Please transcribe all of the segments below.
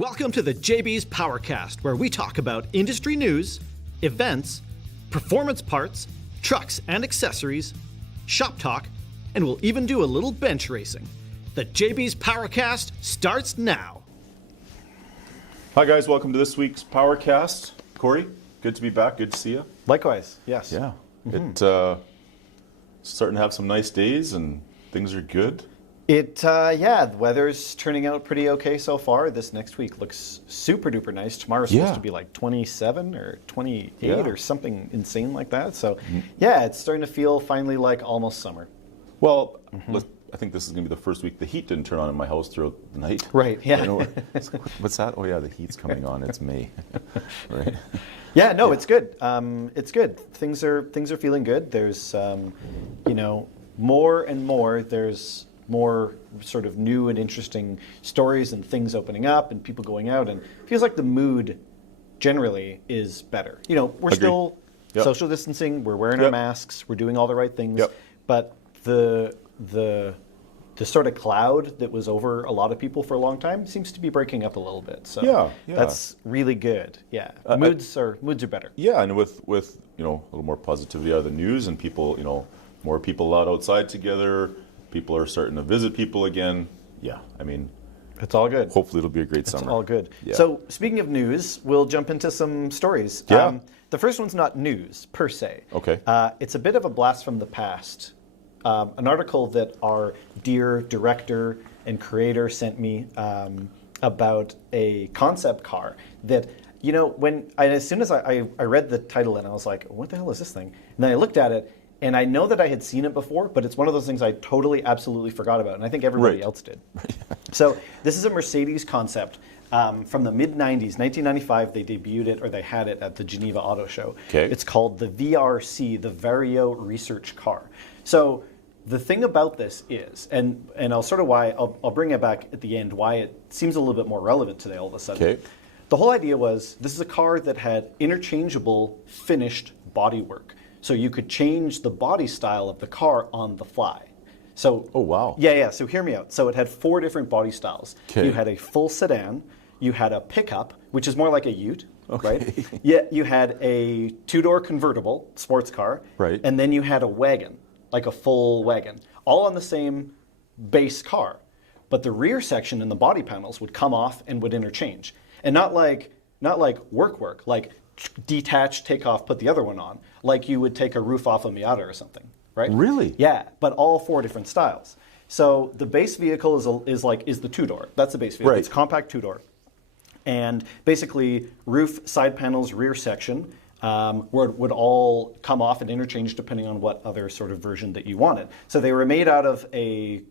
Welcome to the JBs Powercast, where we talk about industry news, events, performance parts, trucks and accessories, shop talk, and we'll even do a little bench racing. The JBs Powercast starts now. Hi guys, welcome to this week's Powercast. Corey, good to be back. Good to see you. Likewise, yes. Yeah, it's starting to have some nice days and things are good. The weather's turning out pretty okay so far. This next week looks super duper nice. Tomorrow's supposed to be like 27 or 28 or something insane like that. So it's starting to feel finally like almost summer. Well, I think this is going to be the first week the heat didn't turn on in my house throughout the night. Right, yeah. What's that? Oh yeah, the heat's coming on. It's May, right? Yeah, no, it's good. It's good. Things are feeling good. There's, more and more. There's more sort of new and interesting stories and things opening up and people going out, and it feels like the mood generally is better. We're still social distancing. We're wearing our masks. We're doing all the right things. But the sort of cloud that was over a lot of people for a long time seems to be breaking up a little bit. So that's really good. Yeah, moods are better. Yeah, and with a little more positivity out of the news and people, more people out outside together. People are starting to visit people again. Yeah, I mean, it's all good. Hopefully it'll be a great summer. It's all good. Yeah. So speaking of news, we'll jump into some stories. Yeah. The first one's not news per se. Okay. It's a bit of a blast from the past. An article that our dear director and creator sent me about a concept car that, as soon as I read the title and I was like, what the hell is this thing? And then I looked at it and I know that I had seen it before, but it's one of those things I totally, absolutely forgot about. And I think everybody else did. So this is a Mercedes concept from the mid-90s. 1995, they debuted it, or they had it at the Geneva Auto Show. Okay. It's called the VRC, the Vario Research Car. So the thing about this is, and I'll sort of I'll bring it back at the end, why it seems a little bit more relevant today all of a sudden. Okay. The whole idea was, this is a car that had interchangeable finished bodywork. So you could change the body style of the car on the fly. So, oh, wow. Yeah. So hear me out. So it had 4 different body styles. Okay. You had a full sedan. You had a pickup, which is more like a ute, right? Yeah. You had a 2-door convertible sports car. Right. And then you had a wagon, like a full wagon, all on the same base car. But the rear section and the body panels would come off and would interchange. And not like work, like detach, take off, put the other one on, like you would take a roof off a Miata or something, right? Really? Yeah, but all 4 different styles. So the base vehicle is the 2-door. That's the base vehicle. Right. It's compact 2-door. And basically, roof, side panels, rear section would all come off and interchange depending on what other sort of version that you wanted. So they were made out of a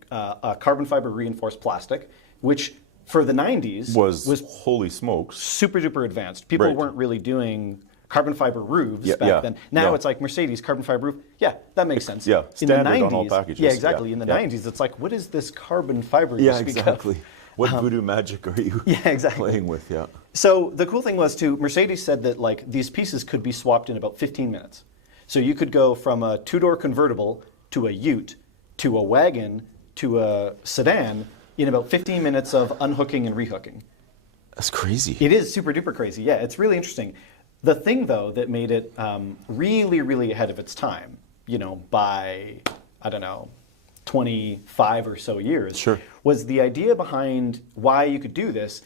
carbon fiber reinforced plastic, which for the 90s was holy smokes, super duper advanced. People weren't really doing carbon fiber roofs back then. Now it's like Mercedes carbon fiber roof. Yeah, that makes sense. Yeah, standard in the 90s, on all packages. Yeah, exactly. In the 90s, it's like, what is this carbon fiber you speak exactly. of? What voodoo magic are you playing with? Yeah. So the cool thing was too, Mercedes said that these pieces could be swapped in about 15 minutes. So you could go from a 2-door convertible to a ute to a wagon to a sedan in about 15 minutes of unhooking and rehooking. That's crazy. It is super duper crazy. Yeah, it's really interesting. The thing though that made it really, really ahead of its time, by, 25 or so years, was the idea behind why you could do this.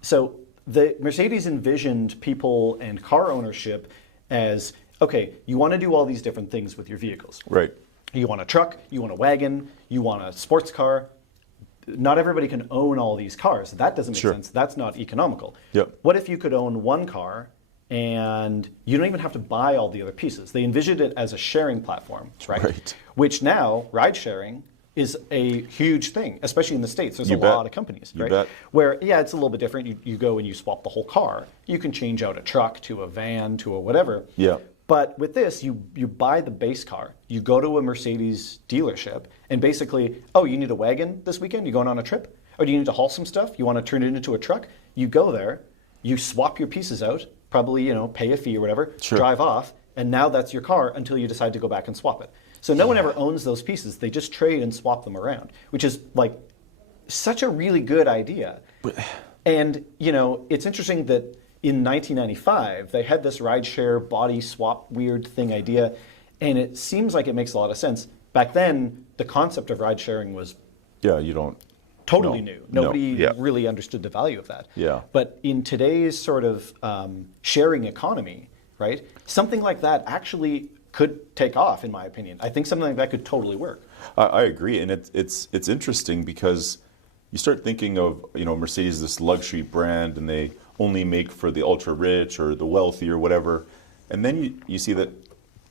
So the Mercedes envisioned people and car ownership as, okay, you want to do all these different things with your vehicles. Right. You want a truck, you want a wagon, you want a sports car. Not everybody can own all these cars. That doesn't make sense. That's not economical. Yep. What if you could own one car and you don't even have to buy all the other pieces? They envisioned it as a sharing platform, right? Which now, ride sharing is a huge thing, especially in the States. There's a lot of companies, right? Bet. Where, it's a little bit different. You go and you swap the whole car. You can change out a truck to a van to a whatever. Yeah. But with this, you buy the base car, you go to a Mercedes dealership, and basically, you need a wagon this weekend? You going on a trip? Or do you need to haul some stuff? You want to turn it into a truck? You go there, you swap your pieces out, probably, pay a fee or whatever, drive off, and now that's your car until you decide to go back and swap it. So no one ever owns those pieces. They just trade and swap them around, which is like such a really good idea. And, you know, it's interesting that in 1995, they had this rideshare body swap weird thing idea, and it seems like it makes a lot of sense. Back then, the concept of ride sharing was you don't totally new. Nobody yeah. really understood the value of that. Yeah. But in today's sort of sharing economy, right, something like that actually could take off, in my opinion. I think something like that could totally work. I agree, and it's interesting because you start thinking of, you know, Mercedes, this luxury brand, and they only make for the ultra rich or the wealthy or whatever, and then you see that,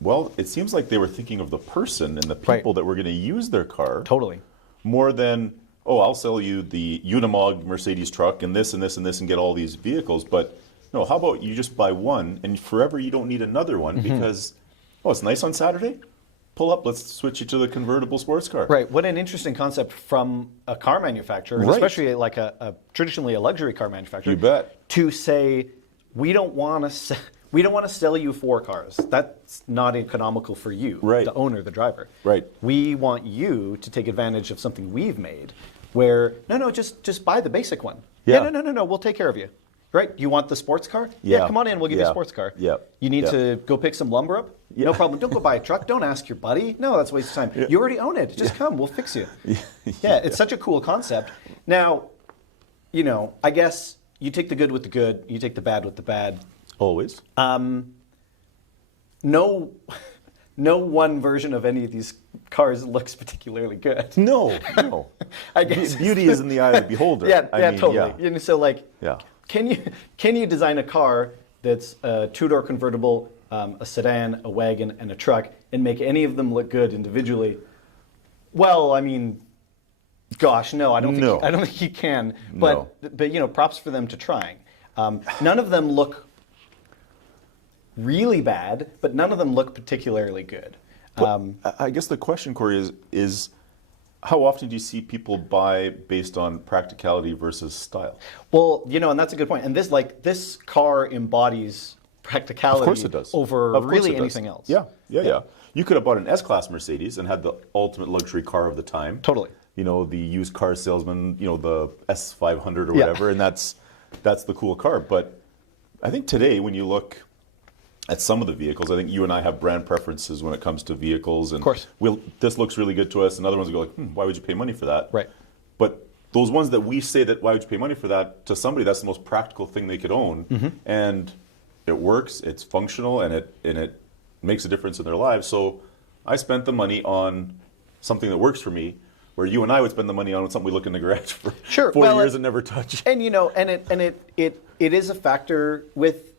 well, it seems like they were thinking of the person and the people that were going to use their car Totally. more than, oh, I'll sell you the Unimog Mercedes truck and this and this and this and get all these vehicles, but no, how about you just buy one and forever you don't need another one because, oh, it's nice on Saturday? Pull up, let's switch you to the convertible sports car. Right. What an interesting concept from a car manufacturer, Right. especially like a traditionally a luxury car manufacturer. You bet. To say, we don't want to sell you 4 cars. That's not economical for you, Right. the owner, the driver. Right. We want you to take advantage of something we've made, where no, just buy the basic one. Yeah. No, we'll take care of you. Right? You want the sports car? Yeah. Come on in, we'll give you a sports car. Yeah. You need Yeah. to go pick some lumber up? No problem. Don't go buy a truck. Don't ask your buddy. No, that's a waste of time. You already own it. Just come. We'll fix you. Yeah, it's such a cool concept. Now, you know, I guess you take the good with the good, you take the bad with the bad. Always. No one version of any of these cars looks particularly good. No. I guess Beauty is in the eye of the beholder. I mean, totally. Yeah. And so, like, Yeah. can you design a car that's a 2-door convertible, a sedan, a wagon, and a truck, and make any of them look good individually? Well, I mean, gosh, no, I don't think you can. But you know, props for them to trying. None of them look really bad, but none of them look particularly good. I guess the question, Corey, is how often do you see people buy based on practicality versus style? Well, you know, and that's a good point. And this car embodies practicality Of course it does. over Of course really it does. anything else. Yeah. You could have bought an S-Class Mercedes and had the ultimate luxury car of the time. Totally. You know, the used car salesman, you know, the S500 or whatever, and that's the cool car. But I think today, when you look at some of the vehicles, I think you and I have brand preferences when it comes to vehicles. And of course. This looks really good to us, and other ones go like, why would you pay money for that? Right. But those ones that we say that why would you pay money for that, to somebody that's the most practical thing they could own, and it works, it's functional, and it makes a difference in their lives. So I spent the money on something that works for me, where you and I would spend the money on something we look in the garage for 4 years and never touch. And you know, and it is a factor with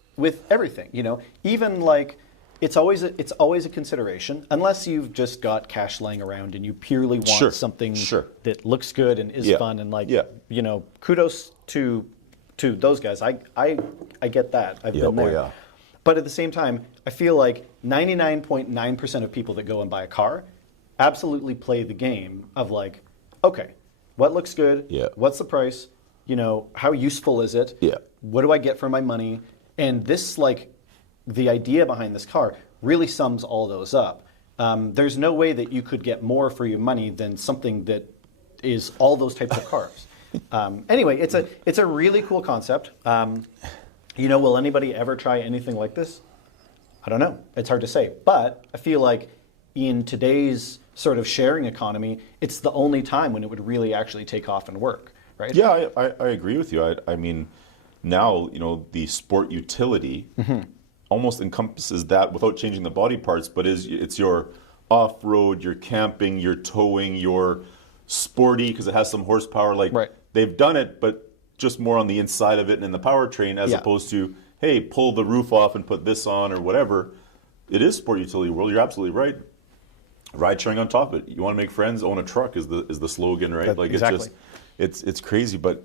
everything. You know, even like it's always a consideration, unless you've just got cash laying around and you purely want something that looks good and is fun, and like you know, kudos to those guys. I get that. I've been there. Yeah. But at the same time, I feel like 99.9% of people that go and buy a car absolutely play the game of like, okay, what looks good? Yeah. What's the price? You know, how useful is it? Yeah. What do I get for my money? And this, like, the idea behind this car really sums all those up. There's no way that you could get more for your money than something that is all those types of cars. Anyway, it's a really cool concept. You know, will anybody ever try anything like this? I don't know. It's hard to say. But I feel like in today's sort of sharing economy, it's the only time when it would really actually take off and work, right? Yeah, I agree with you. I mean, now, you know, the sport utility almost encompasses that without changing the body parts, but it's your off-road, your camping, your towing, your sporty, because it has some horsepower. Like, they've done it, but just more on the inside of it and in the powertrain, as opposed to, hey, pull the roof off and put this on or whatever. It is sport utility world. You're absolutely right. Ride sharing on top of it. You want to make friends, own a truck is the slogan, right? Like exactly. It's crazy, but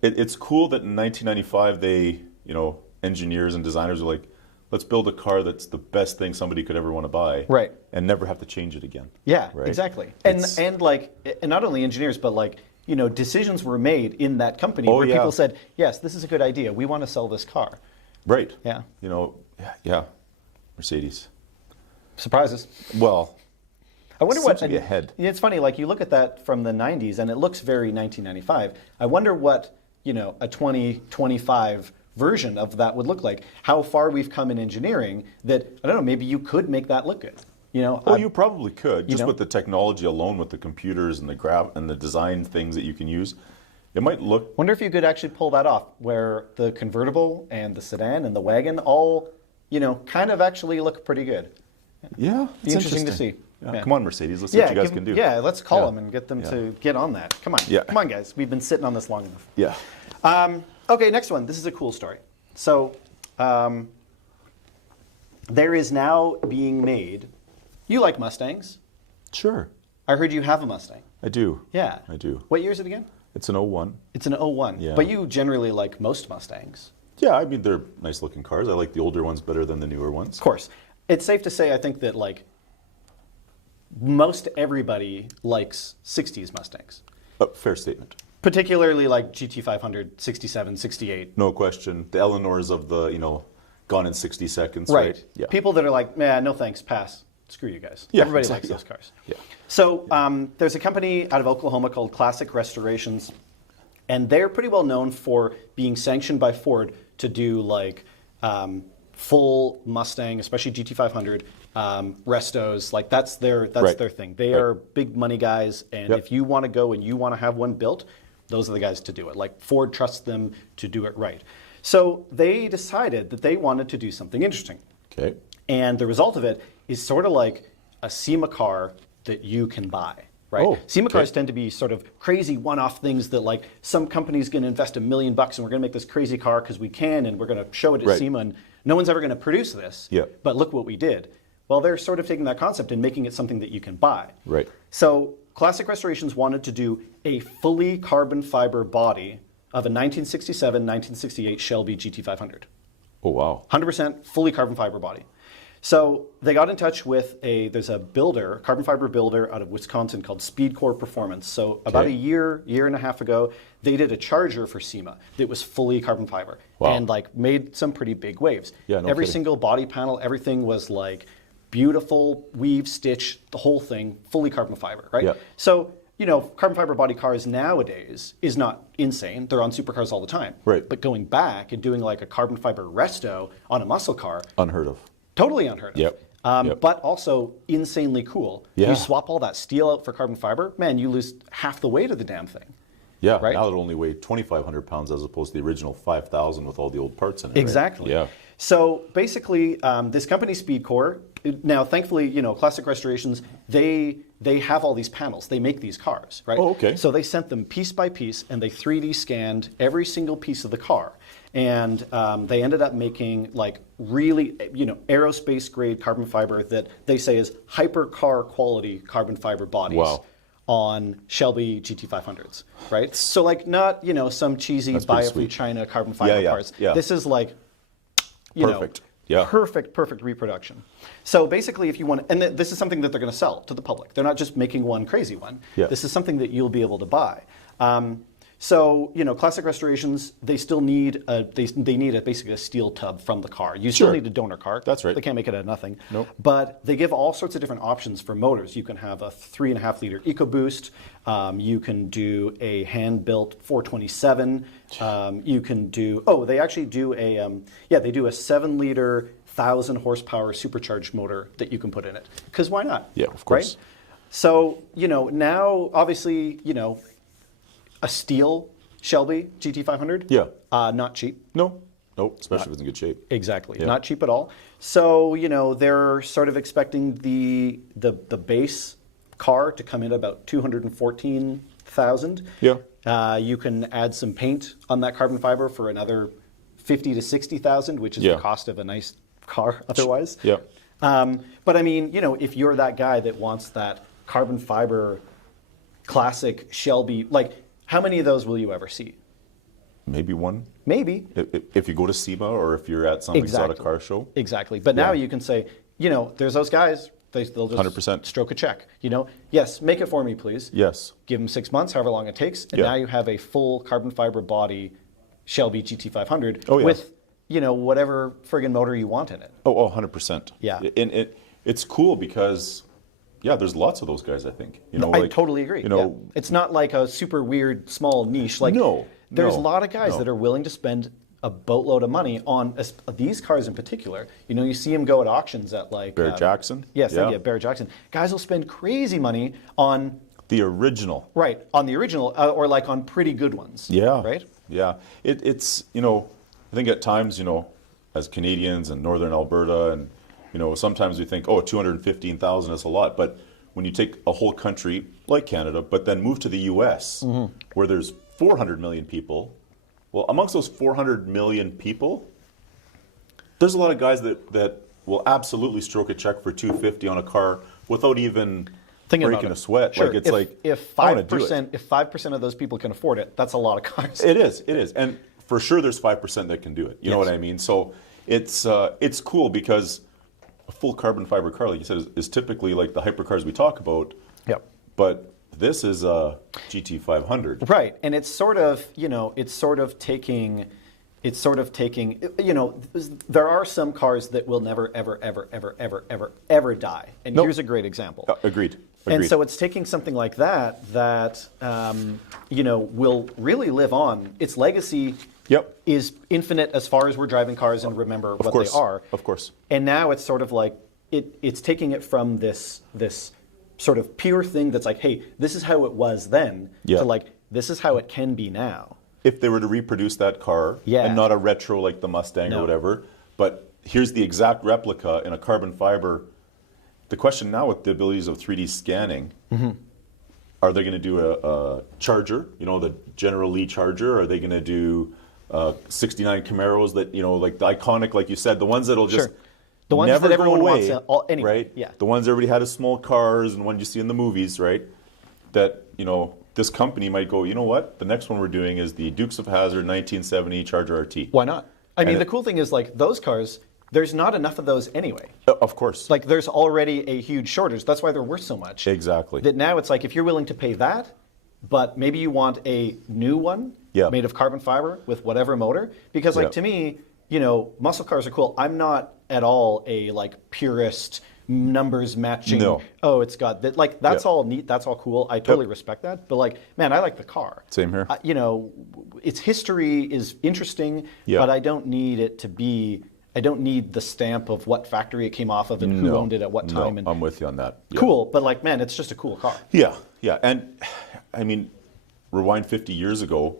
it's cool that in 1995 they, you know, engineers and designers are like, let's build a car that's the best thing somebody could ever want to buy, right? And never have to change it again. Yeah, right? Exactly. And like, and not only engineers, but like, you know, decisions were made in that company where people said, yes, this is a good idea. We want to sell this car. Right. Yeah. You know, yeah. Mercedes. Surprises. Well, I wonder what. Seems to be ahead. It's funny, like you look at that from the 90s and it looks very 1995. I wonder what, a 2025 version of that would look like. How far we've come in engineering that, I don't know, maybe you could make that look good. Well, you probably could, just with the technology alone, with the computers and the design things that you can use. It might look... Wonder if you could actually pull that off, where the convertible and the sedan and the wagon all, kind of actually look pretty good. Yeah, Be interesting to see. Yeah. Come on, Mercedes. Let's see what you guys can do. Yeah, let's call them and get them to get on that. Come on. Yeah. Come on, guys. We've been sitting on this long enough. Yeah. Okay, next one. This is a cool story. So there is now being made... You like Mustangs? Sure. I heard you have a Mustang. I do. Yeah. I do. What year is it again? It's an 01. It's an 01. Yeah. But you generally like most Mustangs. Yeah, I mean, they're nice looking cars. I like the older ones better than the newer ones. Of course. It's safe to say, I think, that most everybody likes 60s Mustangs. Fair statement. Particularly like GT500, 67, 68. No question. The Eleanors of the, gone in 60 seconds, Right. right? Yeah. People that are like, man, no thanks, pass. Screw you guys. Yeah, Everybody exactly. likes those cars. Yeah. So there's a company out of Oklahoma called Classic Restorations, and they're pretty well known for being sanctioned by Ford to do full Mustang, especially GT500 restos. Like that's their thing. They are big money guys, and if you want to go and you want to have one built, those are the guys to do it. Like Ford trusts them to do it right. So they decided that they wanted to do something interesting. Okay. And the result of it is sort of like a SEMA car that you can buy, right? Oh, SEMA cars tend to be sort of crazy one-off things that like some company's going to invest $1 million and we're going to make this crazy car because we can and we're going to show it at SEMA and no one's ever going to produce this. Yeah. But look what we did. Well, they're sort of taking that concept and making it something that you can buy. Right. So Classic Restorations wanted to do a fully carbon fiber body of a 1967, 1968 Shelby GT500. Oh, wow. 100% fully carbon fiber body. So they got in touch with there's a builder, carbon fiber builder out of Wisconsin called Speedcore Performance. So about a year and a half ago, they did a Charger for SEMA that was fully carbon fiber and made some pretty big waves. Yeah, no Every kidding. single body panel, everything was beautiful, weave, stitch, the whole thing, fully carbon fiber, right? Yeah. So, carbon fiber body cars nowadays is not insane. They're on supercars all the time. Right. But going back and doing a carbon fiber resto on a muscle car, Unheard of. totally unheard of. Yep. But also insanely cool. Yeah. You swap all that steel out for carbon fiber, man, you lose half the weight of the damn thing. Yeah, Right? now it only weighed 2,500 pounds as opposed to the original 5,000 with all the old parts in it. right? Exactly. Yeah. So basically, this company Speedcore, now thankfully, Classic Restorations, they have all these panels. They make these cars, right? Oh, okay. So they sent them piece by piece, and they 3D scanned every single piece of the car. And they ended up making really, aerospace grade carbon fiber that they say is hypercar quality carbon fiber bodies. Wow. On Shelby GT500s, right? So not, some cheesy That's buy pretty it from sweet. China carbon fiber Yeah, parts. yeah. This is Perfect. Yeah. perfect reproduction. So basically, if you want, and this is something that they're going to sell to the public. They're not just making one crazy one. Yeah. This is something that you'll be able to buy. So Classic Restorations, they still need they need basically a steel tub from the car. You still Sure. need a donor car. That's right. They can't make it out of nothing. Nope. But they give all sorts of different options for motors. You can have a 3.5 liter EcoBoost. You can do a hand-built 427. You can do they actually do they do a 7 liter 1,000 horsepower supercharged motor that you can put in it. Because why not? Yeah, of course. Right? So now obviously a steel Shelby GT500. Yeah. Not cheap. No, especially if it's in good shape. Exactly. Yeah. Not cheap at all. So, they're sort of expecting the base car to come in about $214,000. Yeah. You can add some paint on that carbon fiber for another $50,000 to $60,000, which is the cost of a nice car otherwise. Yeah. But I mean, if you're that guy that wants that carbon fiber classic Shelby, how many of those will you ever see? Maybe one. Maybe. If you go to SEMA or if you're at some exotic car show. Exactly. But now you can say, there's those guys, they'll just 100%. stroke a check. Yes, make it for me, please. Yes. Give them 6 months, however long it takes, and now you have a full carbon fiber body Shelby GT500 with, whatever friggin' motor you want in it. Oh, 100%. Yeah. And it's cool because, there's lots of those guys, I think. I totally agree. It's not like a super weird small niche. No. There's No, a lot of guys no. that are willing to spend a boatload of money on these cars in particular. You know, you see them go at auctions at like Barrett Jackson? Yes, Yeah. Barrett Jackson. Guys will spend crazy money on The original. right on the original or like on pretty good ones. Yeah. Right. Yeah. It's, you know, I think at times, you know, as Canadians and Northern Alberta, and, you know, sometimes we think, oh, 215,000 is a lot. But when you take a whole country like Canada, but then move to the U.S., where there's 400 million people, well, amongst those 400 million people, there's a lot of guys that will absolutely stroke a check for 250 on a car without even Thinking about breaking it. a sweat. Sure. Like it's if I wanna do it. 5% of those people can afford it, that's a lot of cars. It is, and for sure there's 5% that can do it. You know Yes. what I mean? So it's cool because a full carbon fiber car, like you said, is typically like the hypercars we talk about. Yep. But this is a GT500. Right, and it's sort of, you know, taking, you know, there are some cars that will never, ever die, and Nope. here's a great example. Agreed. And so it's taking something like that, you know, will really live on. Its legacy Yep. is infinite as far as we're driving cars and remember what course. they are. Of course. And now it's sort of like, it's taking it from this sort of pure thing that's like, hey, this is how it was then, Yeah. to like, this is how it can be now. If they were to reproduce that car, Yeah. and not a retro like the Mustang No. or whatever, but here's the exact replica in a carbon fiber. The question now with the abilities of 3D scanning, are they going to do a Charger, you know, the General Lee Charger? Are they going to do 69 Camaros that, you know, like the iconic, like you said, the ones that'll just Sure. The ones never that everyone go away, wants anyway. right? Yeah. The ones everybody had as small cars and ones you see in the movies, right? That, you know, this company might go, you know what? The next one we're doing is the Dukes of Hazzard 1970 Charger RT. Why not? I mean, And the cool thing is like those cars, there's not enough of those anyway. Of course. Like there's already a huge shortage. That's why they're worth so much. Exactly. That now it's like if you're willing to pay that, but maybe you want a new one Yeah. made of carbon fiber with whatever motor. Because like Yeah. to me, you know, muscle cars are cool. I'm not at all a like purist numbers matching. No. Oh, it's got that. Like that's Yeah. all neat. That's all cool. I totally respect that. But like, man, I like the car. Same here. You know, its history is interesting, Yeah. but I don't need it to be. I don't need the stamp of what factory it came off of and who owned it at what time. No, And I'm with you on that. Yeah. cool, but like, man, it's just a cool car. Yeah, yeah. And I mean, rewind 50 years ago,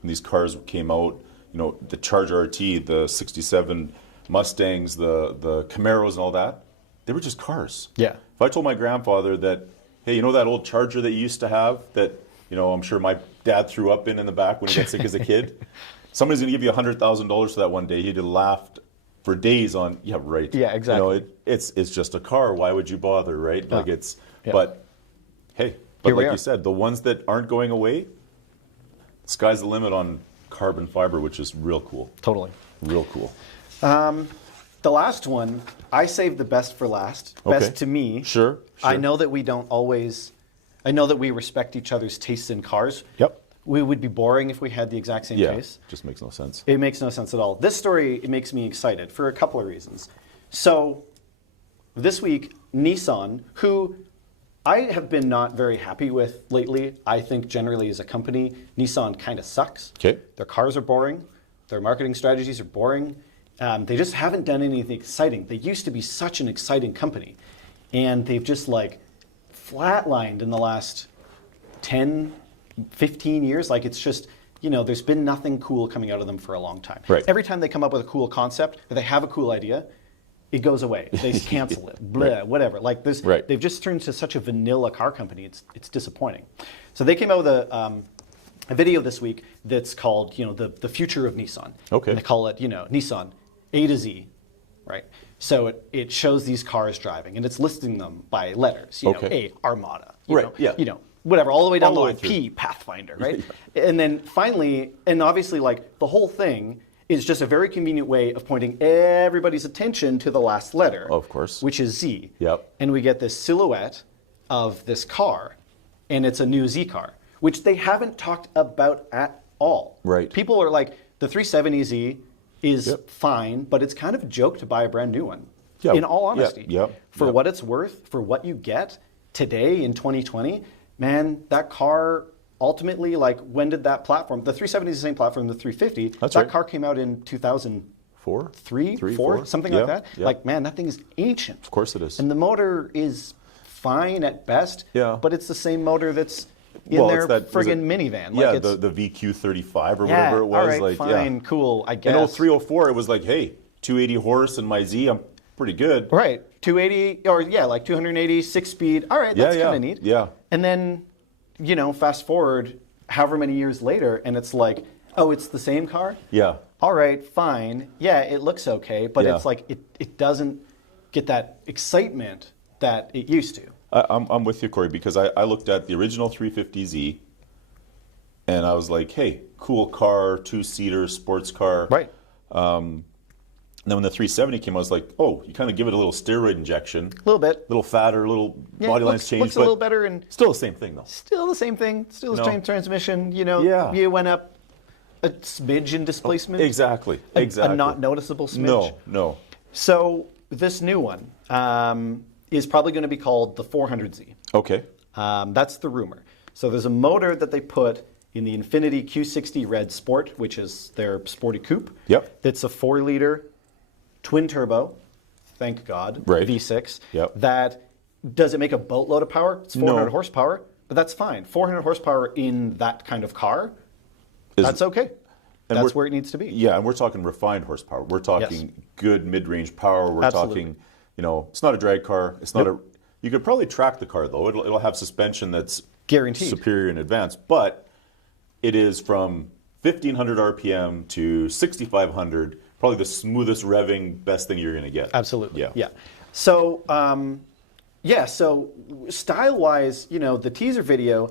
when these cars came out, you know, the Charger RT, the 67 Mustangs, the Camaros and all that, they were just cars. Yeah. If I told my grandfather that, hey, you know that old Charger that you used to have that, you know, I'm sure my dad threw up in the back when he got sick as a kid, somebody's going to give you $100,000 for that one day, he'd have laughed for days on, yeah, right. Yeah, exactly. You know, it's just a car. Why would you bother, right? Like it's, Yeah. but hey, but Here we like are. you said, the ones that aren't going away, sky's the limit on carbon fiber, which is real cool. Totally. Real cool. The last one, I saved the best for last. Okay. Best to me. Sure. I know that we don't always. I know that we respect each other's tastes in cars. Yep. We would be boring if we had the exact same Yeah. taste. Just makes no sense. It makes no sense at all. This story, it makes me excited for a couple of reasons. So, this week, Nissan, who I have been not very happy with lately, I think generally as a company, Nissan kind of sucks. Okay. Their cars are boring. Their marketing strategies are boring. They just haven't done anything exciting. They used to be such an exciting company. And they've just like flatlined in the last 10, 15 years. Like it's just, you know, there's been nothing cool coming out of them for a long time. Right. Every time they come up with a cool concept, or they have a cool idea, it goes away. They cancel it, blah, Right. whatever. Like this, Right. they've just turned to such a vanilla car company. It's disappointing. So they came out with a video this week that's called, you know, the future of Nissan. Okay. And they call it, you know, Nissan A to Z, right? So it shows these cars driving, and it's listing them by letters. You know, Okay. A, Armada. Right, Know, yeah. You know, whatever, all the way down All the the way line. through. P, Pathfinder, right? And then finally, and obviously, like the whole thing is just a very convenient way of pointing everybody's attention to the last letter. Of course. Which is Z. Yep. And we get this silhouette of this car, and it's a new Z car, which they haven't talked about at all. Right. People are like, the 370Z is Yep. fine, but it's kind of a joke to buy a brand new one. Yeah. In all honesty. Yep. For Yep. what it's worth, for what you get today in 2020, man, that car ultimately, like, when did that platform, the 370 is the same platform, the 350, That's that right. car came out in 2003, four, something like that. Yeah. Like, man, that thing is ancient. Of course it is. And the motor is fine at best, Yeah. but it's the same motor that's in their it's that, was friggin' it- minivan. Yeah, Like, it's, the VQ35 or yeah, whatever it was. all right, like, fine, yeah. cool, I In guess. 03, 04, it was like, hey, 280 horse and my Z, I'm pretty good. Right, 280, or yeah, like 280, 6-speed. All right, that's Yeah, kind of neat. yeah. And then, you know, fast forward however many years later, and it's like, oh, it's the same car? Yeah. All right, fine. Yeah, it looks okay, but Yeah. it's like it doesn't get that excitement that it used to. I'm with you, Corey, because I looked at the original 350Z and I was like, hey, cool car, 2-seater, sports car. Right. And then when the 370 came, I was like, oh, you kind of give it a little steroid injection. A little bit. Little fatter, little Yeah, body lines looks changed. a little better, and still the same thing, though. still the same thing. Still the No. same transmission. You know, Yeah. you went up a smidge in displacement. Exactly. A Exactly. not noticeable smidge. No. So this new one is probably going to be called the 400Z. Okay. That's the rumor. So there's a motor that they put in the Infiniti Q60 Red Sport, which is their sporty coupe. Yep. That's a 4-liter twin turbo, thank God, Right. V6. Yep. That does it make a boatload of power? It's 400 No. horsepower, but that's fine. 400 horsepower in that kind of car, Is- that's okay. And That's we're- where it needs to be. Yeah, and we're talking refined horsepower. We're talking good mid-range power. We're Absolutely. talking, you know, it's not a drag car. It's not a. You could probably track the car though. It'll have suspension that's Guaranteed. superior in advance, but it is from 1,500 RPM to 6,500. Probably the smoothest revving, best thing you're going to get. Absolutely. Yeah. Yeah. So, so style-wise, you know, the teaser video,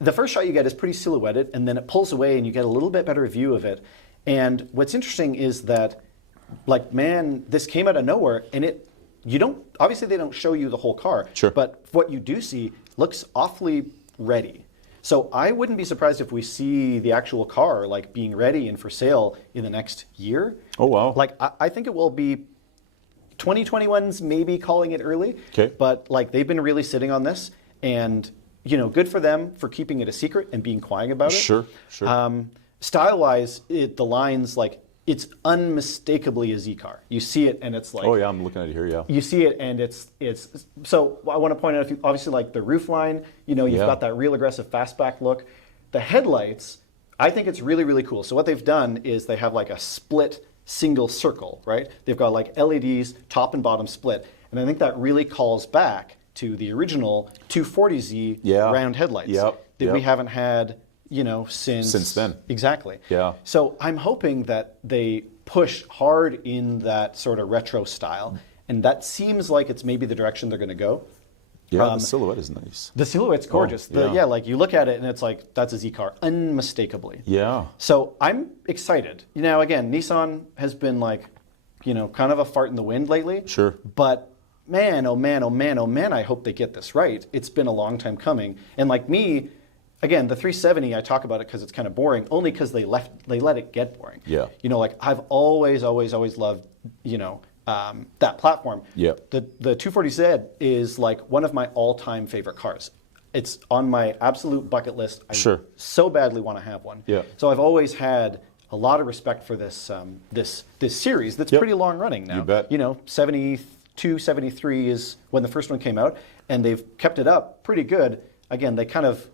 the first shot you get is pretty silhouetted, and then it pulls away, and you get a little bit better view of it. And what's interesting is that, like, man, this came out of nowhere, and you don't, obviously they don't show you the whole car. Sure. But what you do see looks awfully ready. So I wouldn't be surprised if we see the actual car like being ready and for sale in the next year. Oh, wow. Like I think it will be 2021's maybe calling it early. Okay. But like they've been really sitting on this, and you know, good for them for keeping it a secret and being quiet about it. Sure. Style-wise, the lines like it's unmistakably a Z car. You see it and it's like Oh yeah, I'm looking at it here. Yeah. you see it and it's so I want to point out obviously like the roof line, you know, you've Yeah. got that real aggressive fastback look. The headlights, I think it's really, really cool. So what they've done is they have like a split single circle, right? They've got like LEDs, top and bottom split. And I think that really calls back to the original 240Z Yeah. round headlights Yep. that we Yep. haven't had, you know, Since then. Exactly. Yeah. So I'm hoping that they push hard in that sort of retro style, and that seems like it's maybe the direction they're going to go. Yeah. The silhouette is nice. The silhouette's gorgeous. yeah. Like you look at it and it's like that's a Z car, unmistakably. Yeah. So I'm excited. You know, again, Nissan has been like, you know, kind of a fart in the wind lately. Sure. But man, oh man, oh man, oh man, I hope they get this right. It's been a long time coming. And like me, again, the 370, I talk about it because it's kind of boring, only because they let it get boring. Yeah. You know, like I've always loved, you know, that platform. Yeah. The 240Z is like one of my all-time favorite cars. It's on my absolute bucket list. I Sure. so badly want to have one. Yeah. So I've always had a lot of respect for this this series that's Yep. pretty long running now. You bet. You know, 72, 73 is when the first one came out, and they've kept it up pretty good. Again, they kind of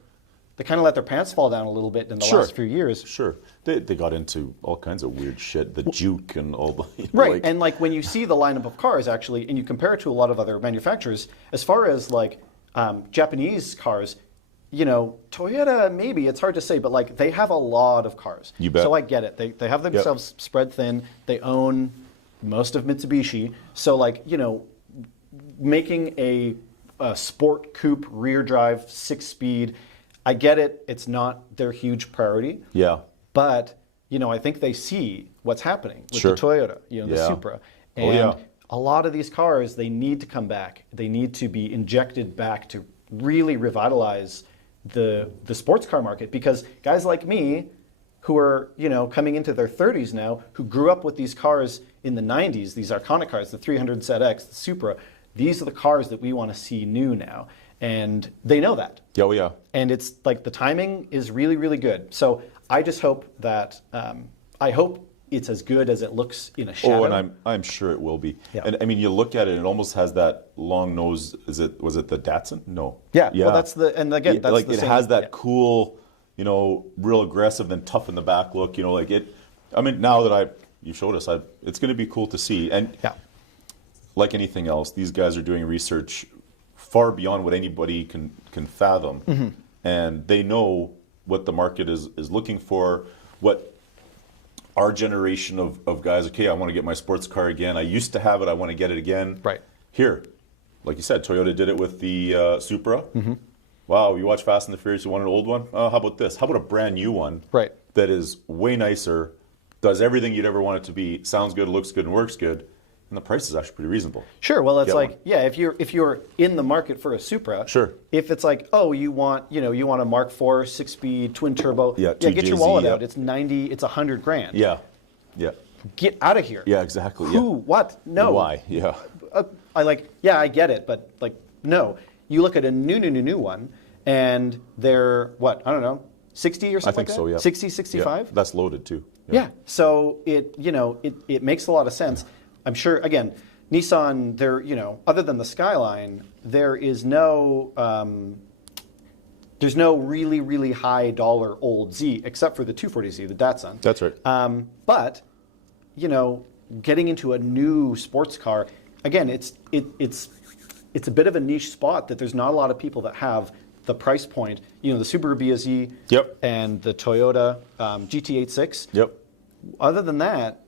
let their pants fall down a little bit in the Sure. last few years. Sure. They got into all kinds of weird shit, the Juke and all the Right, like- and like when you see the lineup of cars actually, and you compare it to a lot of other manufacturers, as far as like Japanese cars, you know, Toyota maybe it's hard to say, but like they have a lot of cars. You bet. So I get it. They have themselves spread thin. They own most of Mitsubishi. So like you know, making a sport coupe rear drive 6-speed, I get it. It's not their huge priority. Yeah. But, you know, I think they see what's happening with Sure. the Toyota, you know, the Yeah. Supra. Oh, And yeah. a lot of these cars, they need to come back. They need to be injected back to really revitalize the sports car market. Because guys like me, who are, you know, coming into their 30s now, who grew up with these cars in the 90s, these iconic cars, the 300 ZX, the Supra, these are the cars that we want to see new now. and they know that. Yeah, well, yeah. And it's like the timing is really, really good. So I just hope that I hope it's as good as it looks in a shadow. Oh, and I'm sure it will be. Yeah. And I mean, you look at it, it almost has that long nose. Was it the Datsun? No. Yeah. Well, that's and again, that's like the it same, has that cool, real aggressive, then tough in the back look. Like it. I mean, now that you showed us, it's going to be cool to see. And like anything else, these guys are doing research far beyond what anybody can fathom, and they know what the market is looking for. What our generation of guys, okay, I want to get my sports car again. I used to have it. I want to get it again. Right. Here, like you said, Toyota did it with the Supra. Wow, you watch Fast and the Furious, you want an old one? How about this? How about a brand new one that is way nicer, does everything you'd ever want it to be, sounds good, looks good, and works good, and the price is actually pretty reasonable. Sure. Well, it's like, if you're in the market for a Supra, sure. If it's like, oh, you want a Mark IV 6-speed twin turbo, get your JZ, wallet out. It's $100,000. Yeah. Get out of here. Yeah, exactly. Who? What? No. Why? Yeah. I get it, but no. You look at a new one, and they're what? I don't know, 60 or something. I think like so. that? Yeah. 60, 65. Yeah. That's loaded too. Yeah. So it makes a lot of sense. I'm sure, again, Nissan, other than the Skyline, there's no really, really high dollar old Z, except for the 240Z, the Datsun. That's right. But, getting into a new sports car, again, it's a bit of a niche spot that there's not a lot of people that have the price point. The Subaru BSE and the Toyota GT86. Yep. Other than that,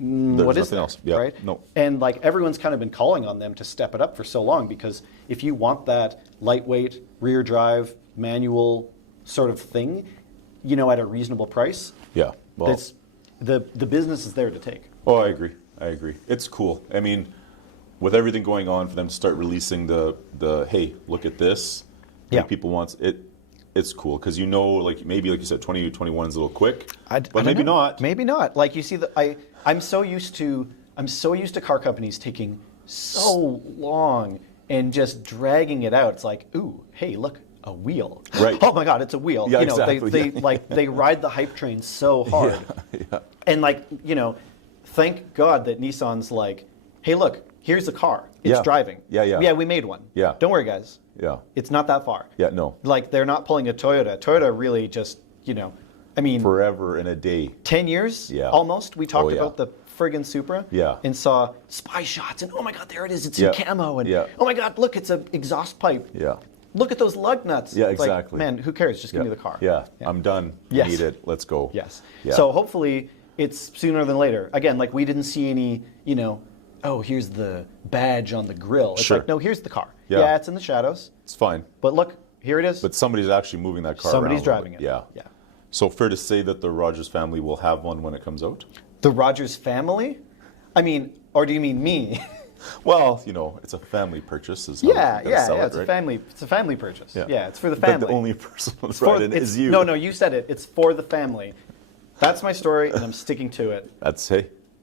what is nothing else. Yeah. Right? No. And everyone's kind of been calling on them to step it up for so long, because if you want that lightweight rear drive manual sort of thing, at a reasonable price, well, it's the business is there to take. Oh, I agree. It's cool. I mean, with everything going on, for them to start releasing the hey, look at this, people want it. It's cool because maybe like you said, 2021 is a little quick, but maybe not. Maybe not. Like you see, I'm so used to car companies taking so long and just dragging it out. It's like, ooh, hey, look, a wheel. Right. Oh my God, it's a wheel. Yeah, exactly. They ride the hype train so hard. Yeah. And thank God that Nissan's like, hey, look, here's the car. It's driving. Yeah, we made one. Yeah. Don't worry, guys. Yeah. It's not that far. Yeah, no. They're not pulling a Toyota. Toyota really just, forever and a day. 10 years almost. We talked about the friggin' Supra and saw spy shots and, oh my God, there it is. It's in camo. And oh my God, look, it's an exhaust pipe. Yeah. Look at those lug nuts. Yeah, it's exactly. Man, who cares? Just give me the car. Yeah. I'm done. Yes. Need it. Let's go. Yes. Yeah. So hopefully it's sooner than later. Again, we didn't see any, oh, here's the badge on the grill. It's Sure. no, here's the car. Yeah. It's in the shadows. It's fine. But look, here it is. But somebody's actually moving that car Somebody's around. driving it. Yeah. Yeah. So fair to say that the Rogers family will have one when it comes out? The Rogers family? Or do you mean me? Well, it's a family purchase. Is how you gotta sell it, It's right? a family. It's a family purchase. Yeah. It's for the But family. the only person that's right in is you. No, you said it. It's for the family. That's my story, and I'm sticking to it. That's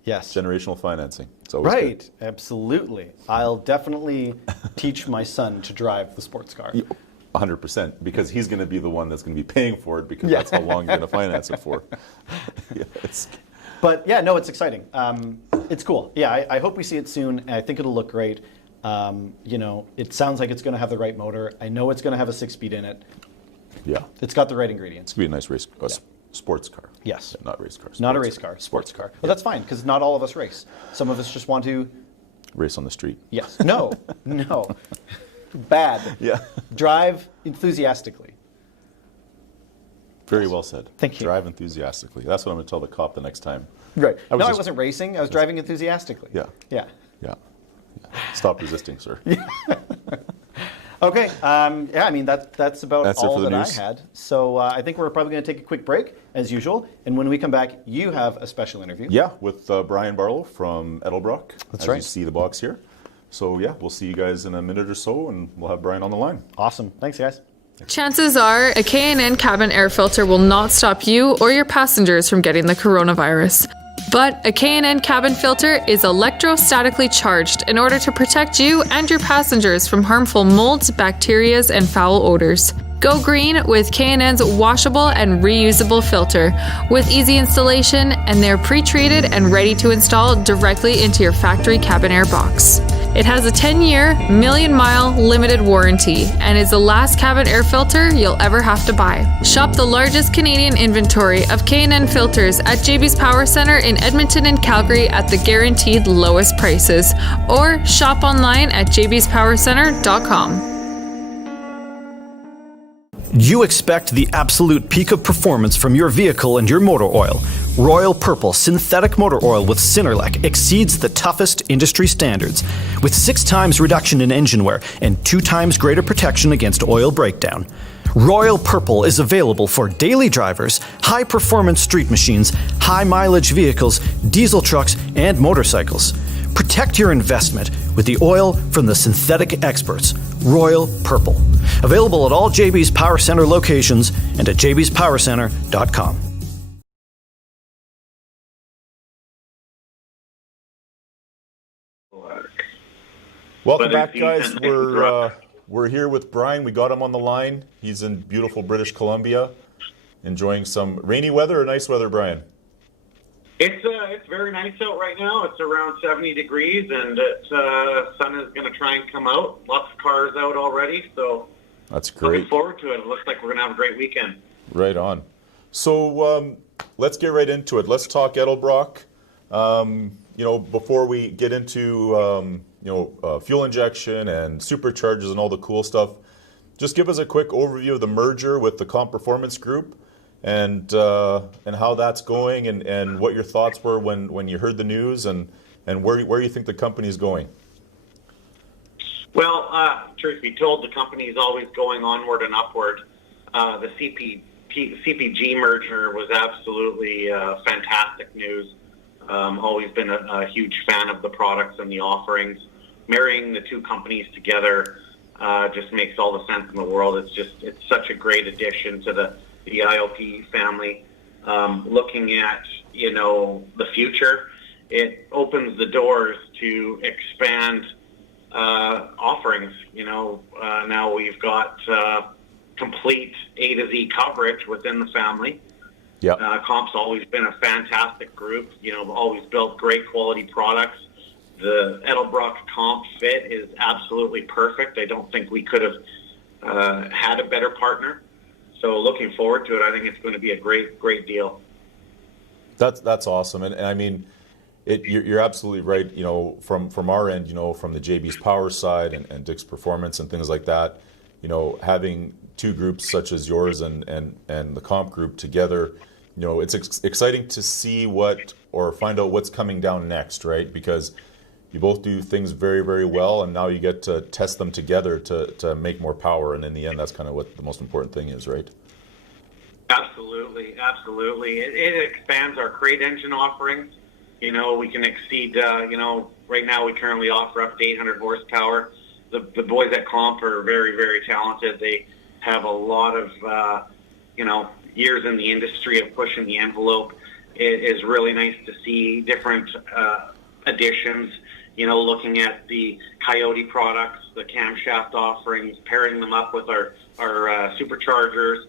Yes. generational financing. It's always Right. good. Absolutely. I'll definitely teach my son to drive the sports car. 100%, because he's going to be the one that's going to be paying for it, because that's how long you're going to finance it for. But it's exciting. It's cool. Yeah, I hope we see it soon. I think it'll look great. It sounds like it's going to have the right motor. I know it's going to have a 6-speed in it. Yeah. It's got the right ingredients. It's going to be a nice race, sports car. Yes. Yeah, not race car. Not a race car, sports car. Well, that's fine, because not all of us race. Some of us just want to... Race on the street. Yes. No. Bad. Yeah. Drive enthusiastically. Very well said. Thank you. Drive enthusiastically. That's what I'm going to tell the cop the next time. Right. I wasn't racing. I was driving enthusiastically. Yeah. Yeah. Yeah. Stop resisting, sir. Okay. That's about all that news. I had. So I think we're probably going to take a quick break, as usual. And when we come back, you have a special interview. Yeah, with Bryan Barlow from Edelbrock. That's right. You see the box here. So we'll see you guys in a minute or so, and we'll have Bryan on the line. Awesome. Thanks, guys. Chances are a K&N cabin air filter will not stop you or your passengers from getting the coronavirus. But a K&N cabin filter is electrostatically charged in order to protect you and your passengers from harmful molds, bacteria, and foul odors. Go green with K&N's washable and reusable filter with easy installation, and they're pre-treated and ready to install directly into your factory cabin air box. It has a 10-year, million-mile limited warranty and is the last cabin air filter you'll ever have to buy. Shop the largest Canadian inventory of K&N filters at JB's Power Center in Edmonton and Calgary at the guaranteed lowest prices, or shop online at jbspowercenter.com. You expect the absolute peak of performance from your vehicle and your motor oil. Royal Purple synthetic motor oil with Cinerlec exceeds the toughest industry standards, with 6 times reduction in engine wear and 2 times greater protection against oil breakdown. Royal Purple is available for daily drivers, high-performance street machines, high-mileage vehicles, diesel trucks, and motorcycles. Protect your investment with the oil from the synthetic experts, Royal Purple. Available at all JB's Power Center locations and at jbspowercenter.com. Welcome back, guys. We're here with Bryan. We got him on the line. He's in beautiful British Columbia, enjoying some rainy weather or nice weather, Bryan? It's very nice out right now. It's around 70 degrees, and sun is going to try and come out. Lots of cars out already, so that's great. Looking forward to it. It looks like we're going to have a great weekend. Right on. So let's get right into it. Let's talk Edelbrock. Before we get into fuel injection and superchargers and all the cool stuff, just give us a quick overview of the merger with the Comp Performance Group. And how that's going, and what your thoughts were when you heard the news, and where you think the company is going. Well, truth be told, the company is always going onward and upward. The CPG merger was absolutely fantastic news. Always been a huge fan of the products and the offerings. Marrying the two companies together just makes all the sense in the world. It's such a great addition to the IOP family. Looking at, the future, it opens the doors to expand offerings. Now we've got complete A to Z coverage within the family. Yep. Comp's always been a fantastic group, always built great quality products. The Edelbrock Comp fit is absolutely perfect. I don't think we could have had a better partner. So looking forward to it. I think it's going to be a great deal. That's awesome, and I mean, you're absolutely right. From our end, from the JB's Power side and Dick's Performance and things like that, having two groups such as yours and the Comp Group together, it's exciting to see find out what's coming down next, right? Because you both do things very, very well, and now you get to test them together to make more power. And in the end, that's kind of what the most important thing is, right? Absolutely. It expands our crate engine offerings. We can exceed, right now we currently offer up to 800 horsepower. The boys at Comp are very, very talented. They have a lot of, years in the industry of pushing the envelope. It is really nice to see different additions. Looking at the Coyote products, the camshaft offerings, pairing them up with our superchargers,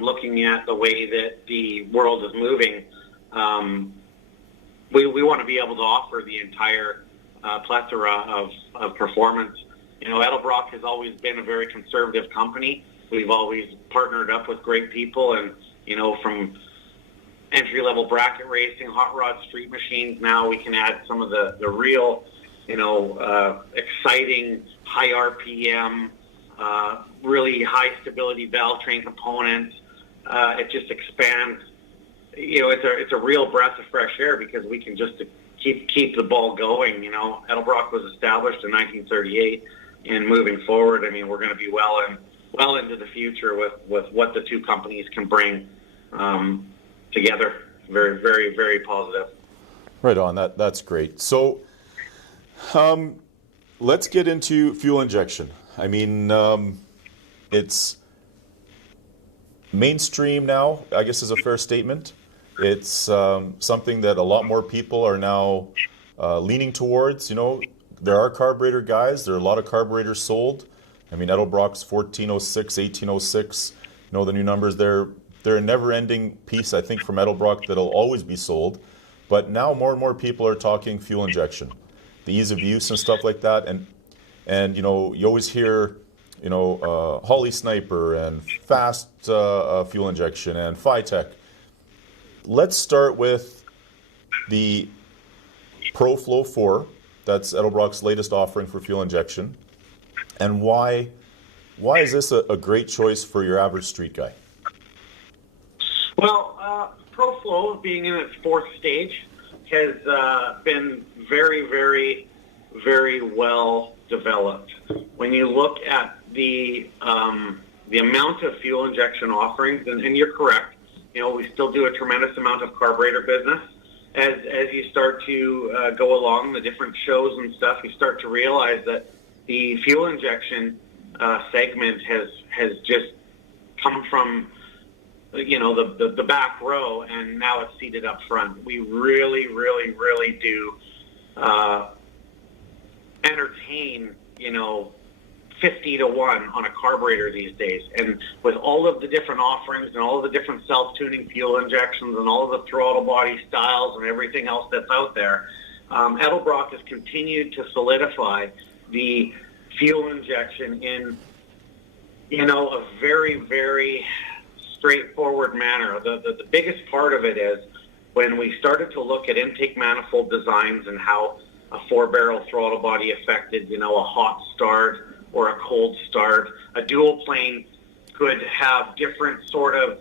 looking at the way that the world is moving. We want to be able to offer the entire plethora of performance. Edelbrock has always been a very conservative company. We've always partnered up with great people, and, from entry-level bracket racing, hot rod street machines. Now we can add some of the real, exciting high RPM, really high stability valve train components. It just expands. It's a real breath of fresh air because we can just keep the ball going. Edelbrock was established in 1938, and moving forward, I mean, we're going to be well into the future with what the two companies can bring. Together. Very, very, very positive. Right on. That's great. So let's get into fuel injection. I mean, it's mainstream now, I guess is a fair statement. It's something that a lot more people are now leaning towards. There are carburetor guys. There are a lot of carburetors sold. I mean, Edelbrock's 1406, 1806. The new numbers. They're a never-ending piece, I think, from Edelbrock that'll always be sold. But now more and more people are talking fuel injection, the ease of use and stuff like that. And you always hear, Holly Sniper and fast fuel injection and Phytech. Let's start with the Pro-Flo 4. That's Edelbrock's latest offering for fuel injection. And why is this a great choice for your average street guy? Well, Pro-Flo, being in its fourth stage, has been very, very, very well developed. When you look at the amount of fuel injection offerings, and you're correct, we still do a tremendous amount of carburetor business. As you start to go along the different shows and stuff, you start to realize that the fuel injection segment has just come from the back row, and now it's seated up front. We really, really, really do entertain 50 to 1 on a carburetor these days. And with all of the different offerings and all of the different self-tuning fuel injections and all of the throttle body styles and everything else that's out there, Edelbrock has continued to solidify the fuel injection in a very, very straightforward manner. The biggest part of it is when we started to look at intake manifold designs and how a 4-barrel throttle body affected, a hot start or a cold start. A dual plane could have different sort of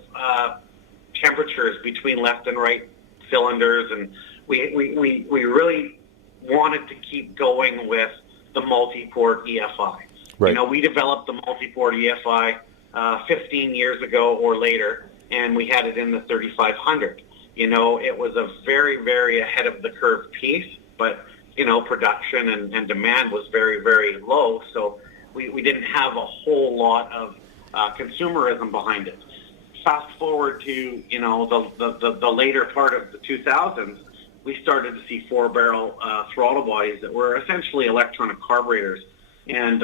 temperatures between left and right cylinders, and we really wanted to keep going with the multi-port EFI. Right. We developed the multi-port EFI 15 years ago or later, and we had it in the 3500. It was a very, very ahead of the curve piece, but production and demand was very, very low, so we didn't have a whole lot of consumerism behind it. Fast forward to the later part of the 2000s, we started to see 4-barrel throttle bodies that were essentially electronic carburetors, and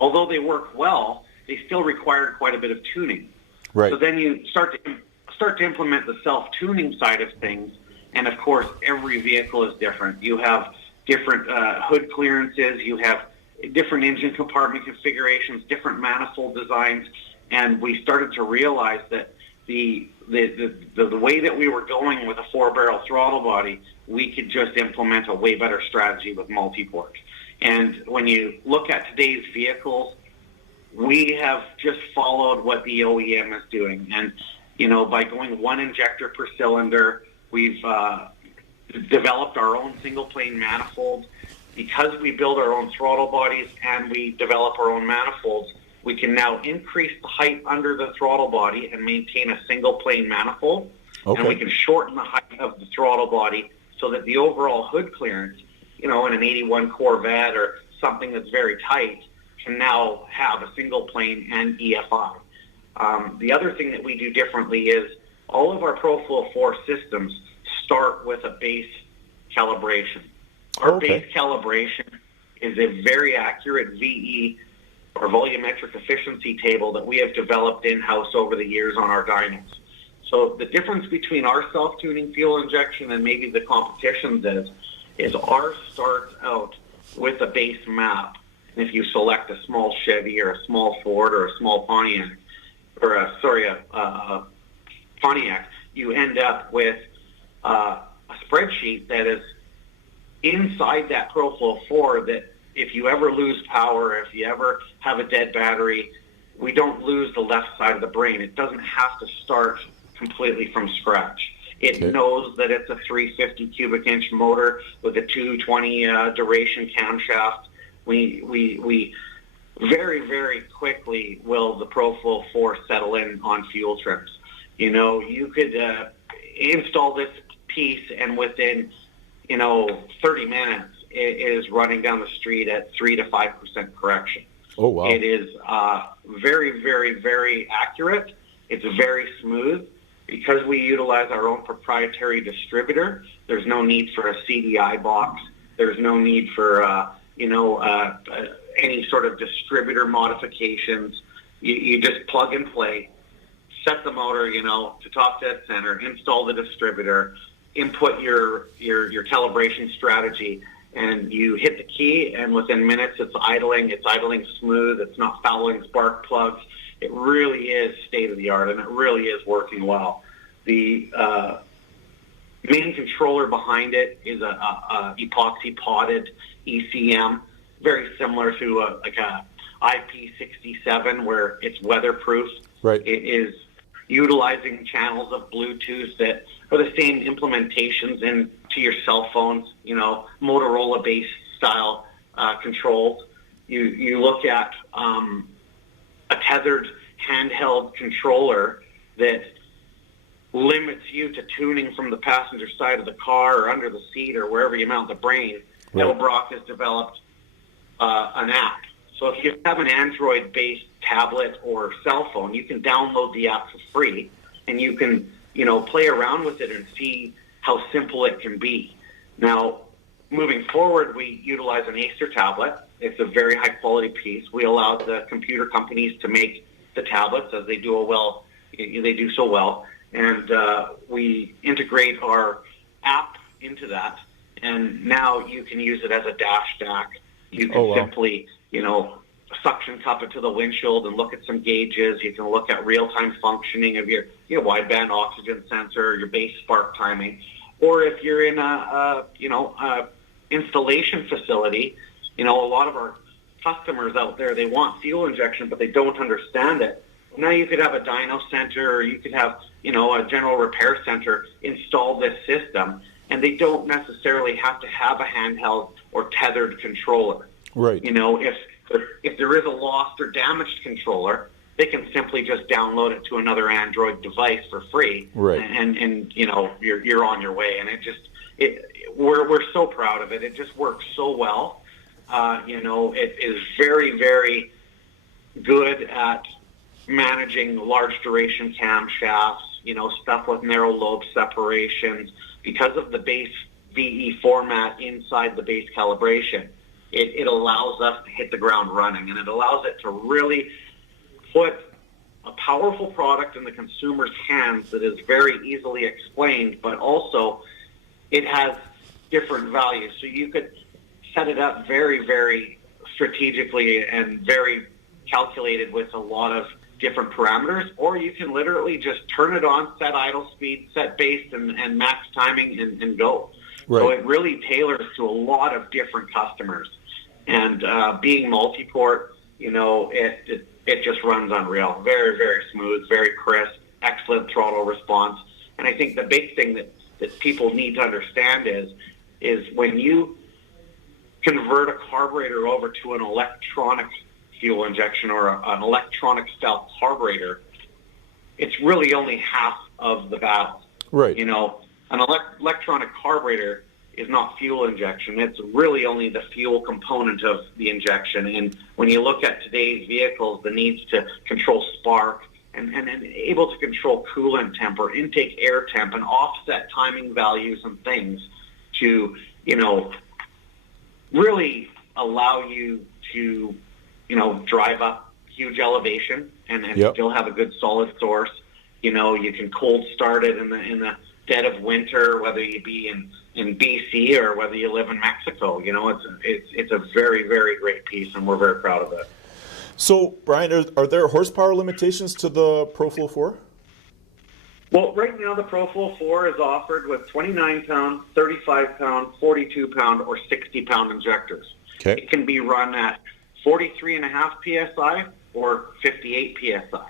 although they work well, they still required quite a bit of tuning. Right. So then you start to implement the self-tuning side of things, and of course, every vehicle is different. You have different hood clearances, you have different engine compartment configurations, different manifold designs, and we started to realize that the way that we were going with a 4-barrel throttle body, we could just implement a way better strategy with multi-port. And when you look at today's vehicles, we have just followed what the OEM is doing. And, by going one injector per cylinder, we've developed our own single-plane manifold. Because we build our own throttle bodies and we develop our own manifolds, we can now increase the height under the throttle body and maintain a single-plane manifold. Okay. And we can shorten the height of the throttle body so that the overall hood clearance, in an 81 Corvette or something that's very tight, can now have a single plane and EFI. The other thing that we do differently is all of our Pro-Flo 4 systems start with a base calibration. Our base calibration is a very accurate VE or volumetric efficiency table that we have developed in-house over the years on our dynos. So the difference between our self-tuning fuel injection and maybe the competition's is ours starts out with a base map. And if you select a small Chevy or a small Ford or a small Pontiac, Pontiac, you end up with a spreadsheet that is inside that Pro-Flo 4 that if you ever lose power, if you ever have a dead battery, we don't lose the left side of the brain. It doesn't have to start completely from scratch. It knows that it's a 350 cubic inch motor with a 220 duration camshaft. We very, very quickly will the Pro-Flo 4 settle in on fuel trims. You could install this piece and within 30 minutes, it is running down the street at 3 to 5% correction. Oh, wow. It is very, very, very accurate. It's very smooth. because we utilize our own proprietary distributor, there's no need for a CDI box. There's no need for, any sort of distributor modifications. You just plug and play, set the motor, to top dead center, install the distributor, input your calibration strategy, and you hit the key, and within minutes it's idling smooth, it's not fouling spark plugs. It really is state-of-the-art, and it really is working well. The main controller behind it is a epoxy potted ECM, very similar to a IP67, where it's weatherproof. Right. It is utilizing channels of Bluetooth that are the same implementations into your cell phones, Motorola-based style controls. You look at a tethered handheld controller that limits you to tuning from the passenger side of the car or under the seat or wherever you mount the brain. Right. Edelbrock has developed an app. So if you have an Android-based tablet or cell phone, you can download the app for free, and you can, play around with it and see how simple it can be. Now, moving forward, we utilize an Acer tablet. It's a very high-quality piece. We allow the computer companies to make the tablets as they do so well, and we integrate our app into that, and now you can use it as a dash stack. You can simply, suction cup it to the windshield and look at some gauges. You can look at real-time functioning of your wideband oxygen sensor, your base spark timing. Or if you're in a installation facility, a lot of our customers out there, they want fuel injection, but they don't understand it. Now you could have a dyno center, or you could have, a general repair center install this system, and they don't necessarily have to have a handheld or tethered controller. Right. If there is a lost or damaged controller, they can simply just download it to another Android device for free. Right. And you're on your way. And we're so proud of it. It just works so well. It is very, very good at managing large duration camshafts, stuff with narrow lobe separations. Because of the base VE format inside the base calibration, it allows us to hit the ground running, and it allows it to really put a powerful product in the consumer's hands that is very easily explained, but also it has different values. So you could set it up very, very strategically and very calculated with a lot of different parameters, or you can literally just turn it on, set idle speed, set base, and max timing, and go. Right. So it really tailors to a lot of different customers. And being multi-port, it just runs unreal. Very, very smooth, very crisp, excellent throttle response. And I think the big thing that people need to understand is when you convert a carburetor over to an electronic fuel injection or an electronic style carburetor, it's really only half of the battle. Right. An electronic carburetor is not fuel injection. It's really only the fuel component of the injection. And when you look at today's vehicles, the needs to control spark and able to control coolant temp or intake air temp and offset timing values and things to, really allow you to, drive up huge elevation and still have a good solid source. You can cold start it in the dead of winter, whether you be in BC or whether you live in Mexico. It's a very, very great piece, and we're very proud of it. So, Bryan, are there horsepower limitations to the Pro-Flo 4? Well, right now the Pro-Flo 4 is offered with 29-pound, 35-pound, 42-pound, or 60-pound injectors. Okay. It can be run at 43.5 PSI or 58 PSI.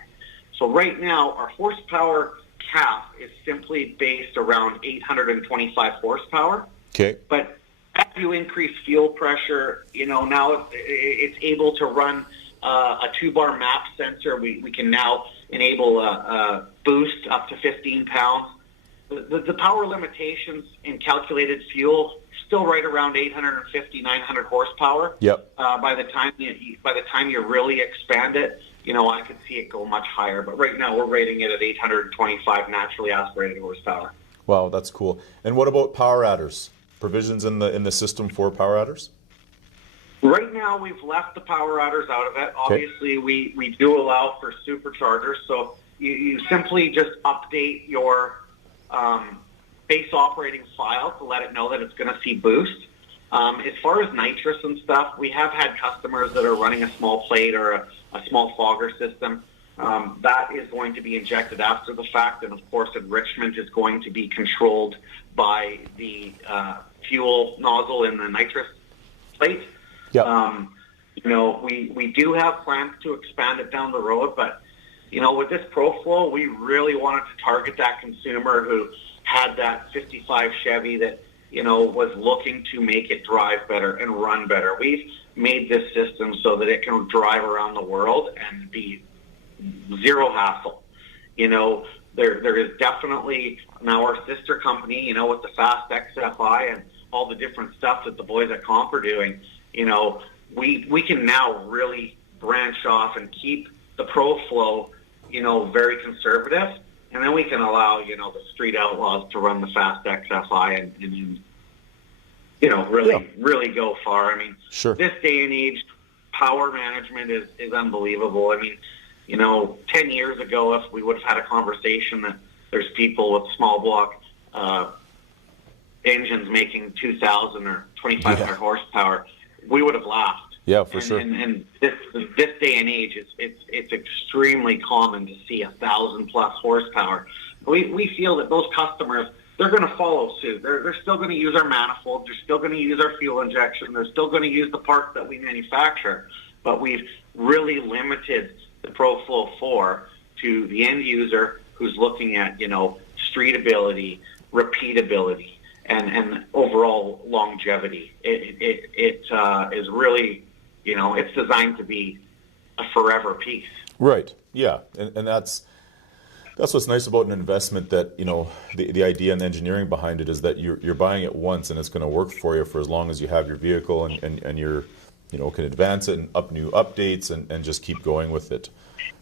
So right now our horsepower cap is simply based around 825 horsepower. Okay. But as you increase fuel pressure, now it's able to run a 2-bar map sensor. We can now enable a boost up to 15 pounds. The power limitations in calculated fuel still right around 850, 900 horsepower. Yep. By the time you really expand it, I could see it go much higher. But right now we're rating it at 825 naturally aspirated horsepower. Wow, that's cool. And what about power adders? Provisions in the system for power adders? Right now, we've left the power adders out of it. Obviously, we do allow for superchargers, so you simply just update your base operating file to let it know that it's going to see boost. As far as nitrous and stuff, we have had customers that are running a small plate or a small fogger system. That is going to be injected after the fact, and of course, enrichment is going to be controlled by the fuel nozzle in the nitrous plate. Yeah. We do have plans to expand it down the road, but with this Pro-Flo, we really wanted to target that consumer who had that 55 Chevy that was looking to make it drive better and run better. We've made this system so that it can drive around the world and be zero hassle. There is definitely now our sister company, with the Fast XFI and all the different stuff that the boys at Comp are doing. We can now really branch off and keep the Pro-Flo, very conservative, and then we can allow, the street outlaws to run the Fast XFI and really go far. I mean, sure. This day and age, power management is unbelievable. I mean, 10 years ago, if we would have had a conversation that there's people with small block engines making 2,000 or 2,500 horsepower, we would have laughed. Yeah, for sure. And this day and age, it's extremely common to see 1,000+ horsepower. We feel that those customers, they're going to follow suit. They're still going to use our manifold. They're still going to use our fuel injection. They're still going to use the parts that we manufacture. But we've really limited the Pro-Flo 4 to the end user who's looking at, streetability, repeatability, and overall longevity. It is really, it's designed to be a forever piece. Right. Yeah, and that's what's nice about an investment, that the idea and the engineering behind it is that you're buying it once and it's going to work for you for as long as you have your vehicle, and you're can advance it and up new updates and just keep going with it.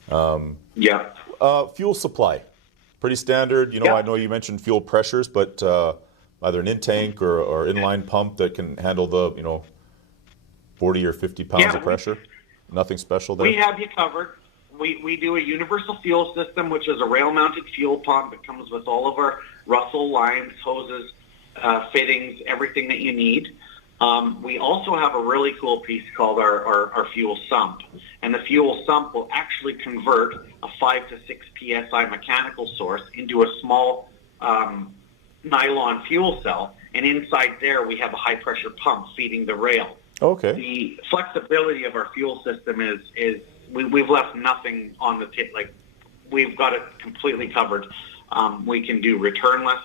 Fuel supply, pretty standard. I know you mentioned fuel pressures, but either an in-tank or inline pump that can handle the 40 or 50 pounds of pressure. Nothing special there. We have you covered. We do a universal fuel system, which is a rail-mounted fuel pump. It comes with all of our Russell lines, hoses, fittings, everything that you need. We also have a really cool piece called our fuel sump. And the fuel sump will actually convert a 5 to 6 PSI mechanical source into a small nylon fuel cell. And inside there, we have a high-pressure pump feeding the rail. Okay. The flexibility of our fuel system is we've left nothing on the tip. Like, we've got it completely covered. We can do returnless.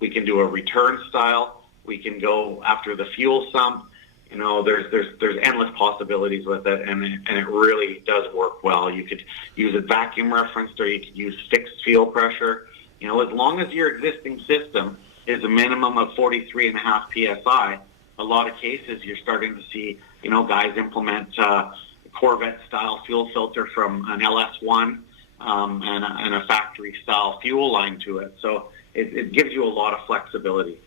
We can do a return style. We can go after the fuel sump. There's endless possibilities with it, and it really does work well. You could use it vacuum referenced, or you could use fixed fuel pressure. As long as your existing system is a minimum of 43.5 PSI, a lot of cases you're starting to see, guys implement Corvette-style fuel filter from an LS1 and a factory-style fuel line to it. So it gives you a lot of flexibility.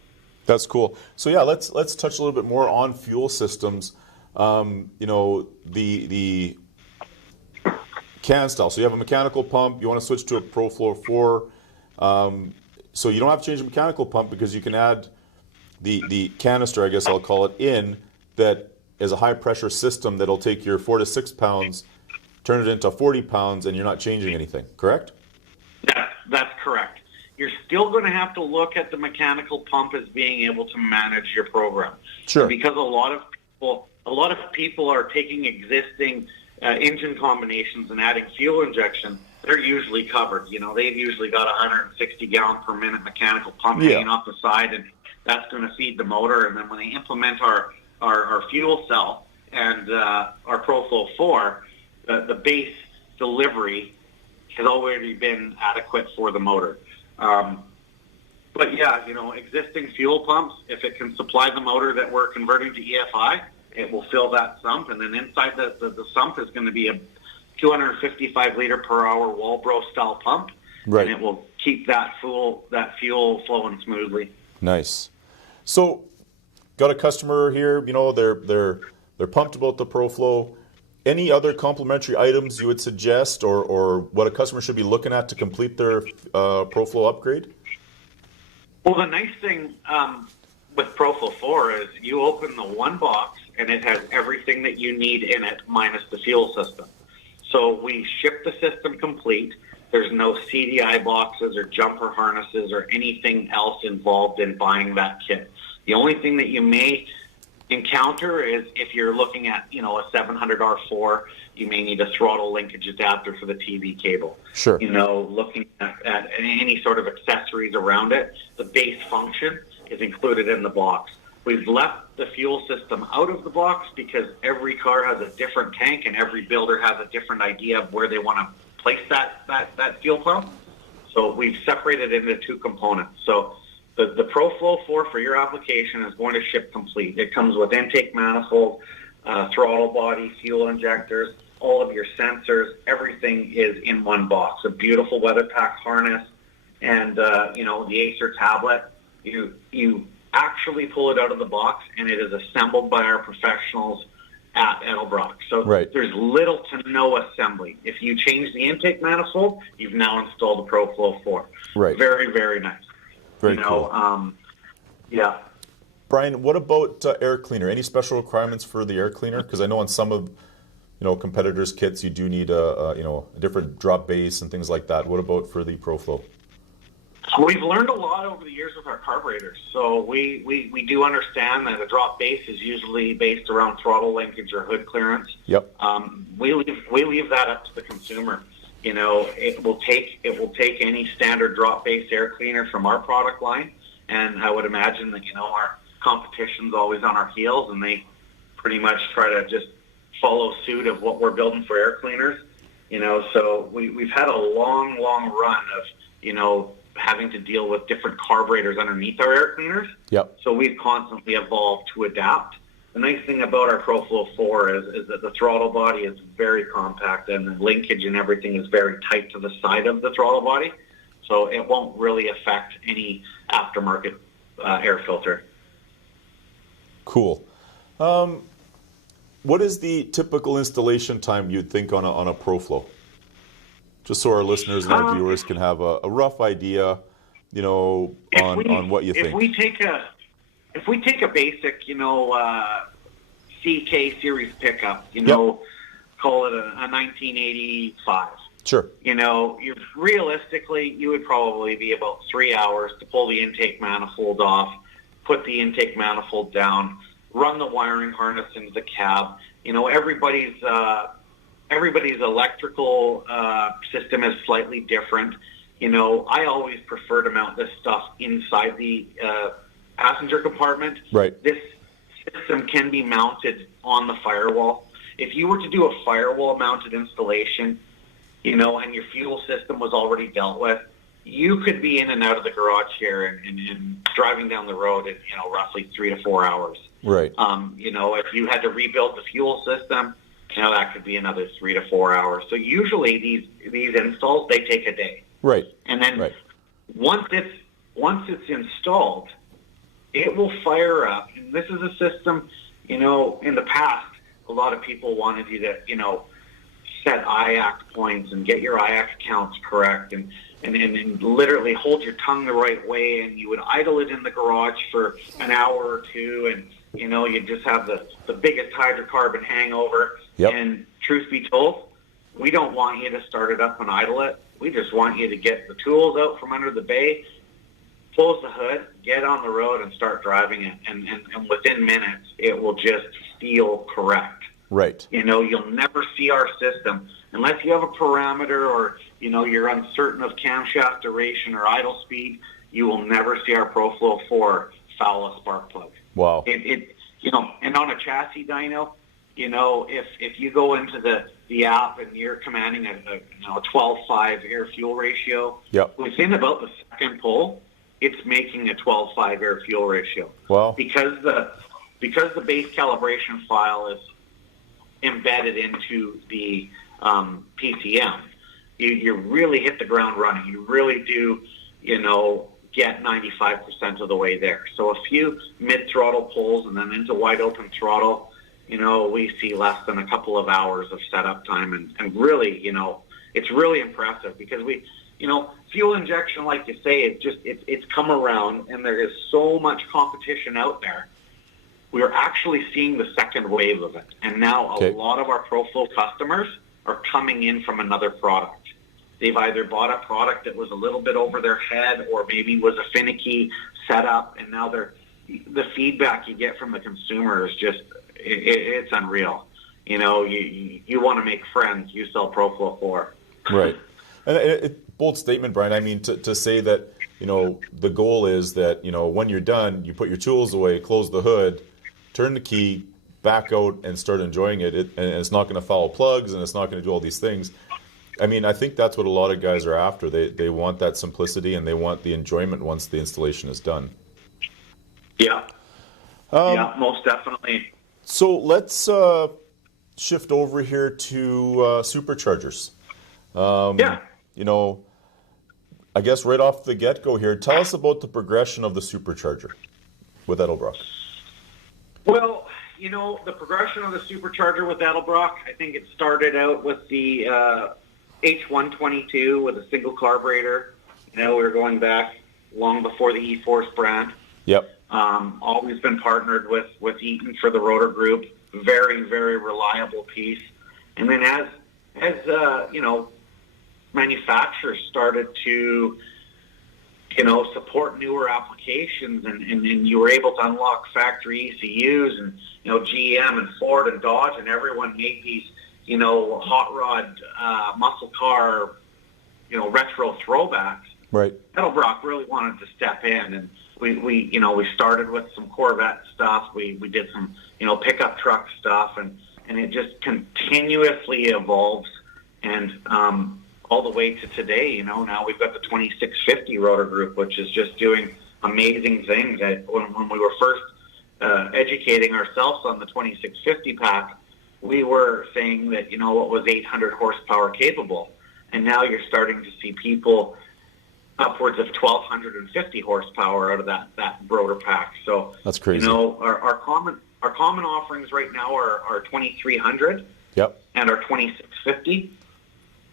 That's cool. So yeah, let's touch a little bit more on fuel systems. The can style. So you have a mechanical pump. You want to switch to a Pro-Flo 4. So you don't have to change the mechanical pump, because you can add the canister, I guess I'll call it, in that is a high pressure system that'll take your 4 to 6 pounds, turn it into 40 pounds, and you're not changing anything. Correct? That's correct. You're still going to have to look at the mechanical pump as being able to manage your program. Sure. Because a lot of people are taking existing engine combinations and adding fuel injection. They're usually covered. They've usually got 160 gallon per minute mechanical pump hanging off the side, and that's going to feed the motor. And then when they implement our fuel cell and our Pro-Flo 4, the base delivery has already been adequate for the motor. But yeah, existing fuel pumps, if it can supply the motor that we're converting to EFI, it will fill that sump, and then inside the sump is going to be 255 liter per hour Walbro style pump, Right. and it will keep that fuel flowing smoothly. Nice. So, got a customer here. They're pumped about the Pro-Flo. Any other complementary items you would suggest, or what a customer should be looking at to complete their Pro-Flo upgrade? Well, the nice thing with Pro-Flo 4 is you open the one box and it has everything that you need in it minus the fuel system. So we ship the system complete. There's no CDI boxes or jumper harnesses or anything else involved in buying that kit. The only thing that you may encounter is if you're looking at, a 700 R4, you may need a throttle linkage adapter for the TV cable. Sure. Looking at any sort of accessories around it, the base function is included in the box. We've left the fuel system out of the box because every car has a different tank and every builder has a different idea of where they want to place that fuel pump. So we've separated it into two components. So the Pro-Flo 4 for your application is going to ship complete. It comes with intake manifold, throttle body, fuel injectors, all of your sensors. Everything is in one box. A beautiful weather pack harness, and the Acer tablet. You actually pull it out of the box, and it is assembled by our professionals at Edelbrock. So Right. There's little to no assembly. If you change the intake manifold, you've now installed the Pro-Flo 4. Right. Very, very nice. Very cool. Yeah. Brian, what about air cleaner? Any special requirements for the air cleaner? Because I know on some of competitors' kits you do need a different drop base and things like that. What about for the Pro-Flo? We've learned a lot over the years with our carburetors. So we do understand that a drop base is usually based around throttle linkage or hood clearance. Yep. We leave that up to the consumer. It will take any standard drop base air cleaner from our product line, and I would imagine that our competition's always on our heels, and they pretty much try to just follow suit of what we're building for air cleaners. So we've had a long run of having to deal with different carburetors underneath our air cleaners. Yep. So we've constantly evolved to adapt. The nice thing about our Pro-Flo 4 is that the throttle body is very compact, and the linkage and everything is very tight to the side of the throttle body, so it won't really affect any aftermarket air filter. Cool. What is the typical installation time you'd think on a Pro-Flo? Just so our listeners and our viewers can have a rough idea, on what you think. If we take a basic, CK series pickup, call it a 1985. Sure. Realistically, you would probably be about 3 hours to pull the intake manifold off, put the intake manifold down, run the wiring harness into the cab. Everybody's electrical system is slightly different. I always prefer to mount this stuff inside the passenger compartment. Right. This system can be mounted on the firewall. If you were to do a firewall mounted installation, and your fuel system was already dealt with, you could be in and out of the garage here and driving down the road in, roughly 3 to 4 hours. Right. If you had to rebuild the fuel system, that could be another 3 to 4 hours. So usually these installs, they take a day. Right. And then right. once it's installed, it will fire up. And this is a system, in the past, a lot of people wanted you to, set IAC points and get your IAC counts correct and literally hold your tongue the right way, and you would idle it in the garage for an hour or two, and you'd just have the biggest hydrocarbon hangover. Yep. And truth be told, we don't want you to start it up and idle it. We just want you to get the tools out from under the bay, close the hood, get on the road, and start driving it. And within minutes, it will just feel correct. Right. You'll never see our system unless you have a parameter or, you're uncertain of camshaft duration or idle speed. You will never see our Pro-Flo 4 foul a spark plug. Wow. And on a chassis dyno, if you go into the app and you're commanding a 12.5 air fuel ratio, yep. within about the second pull, it's making a 12.5 air fuel ratio. Wow. Because the base calibration file is embedded into the PCM, you really hit the ground running. You really do, get 95% of the way there. So a few mid-throttle pulls and then into wide open throttle, we see less than a couple of hours of setup time. And really, it's really impressive because fuel injection, like you say, it's come around and there is so much competition out there. We're actually seeing the second wave of it. And now a lot of our Pro-Flo customers are coming in from another product. They've either bought a product that was a little bit over their head or maybe was a finicky setup, and now the feedback you get from the consumer is just, it's unreal. You want to make friends, you sell Pro-Flo 4. Right. And bold statement, Bryan. I mean, to say that, the goal is that, when you're done, you put your tools away, close the hood, turn the key, back out, and start enjoying it. And it's not going to foul plugs, and it's not going to do all these things. I mean, I think that's what a lot of guys are after. They want that simplicity, and they want the enjoyment once the installation is done. Yeah. Yeah, most definitely. So let's shift over here to Superchargers. I guess right off the get-go here, tell us about the progression of the Supercharger with Edelbrock. Well, the progression of the Supercharger with Edelbrock, I think it started out with the H122 with a single carburetor. We were going back long before the E-Force brand. Yep. Always been partnered with Eaton for the rotor group. Very, very reliable piece. And then as manufacturers started to, support newer applications and you were able to unlock factory ECUs and, GM and Ford and Dodge and everyone made these, hot rod, muscle car, retro throwbacks. Right. Edelbrock really wanted to step in, and we started with some Corvette stuff. We did some, pickup truck stuff, and it just continuously evolves, and all the way to today. Now we've got the 2650 rotor group, which is just doing amazing things. When we were first educating ourselves on the 2650 pack, we were saying that, what was 800 horsepower capable. And now you're starting to see people upwards of 1,250 horsepower out of that rotor pack. So that's crazy. Our common offerings right now are 2,300 and our 2650.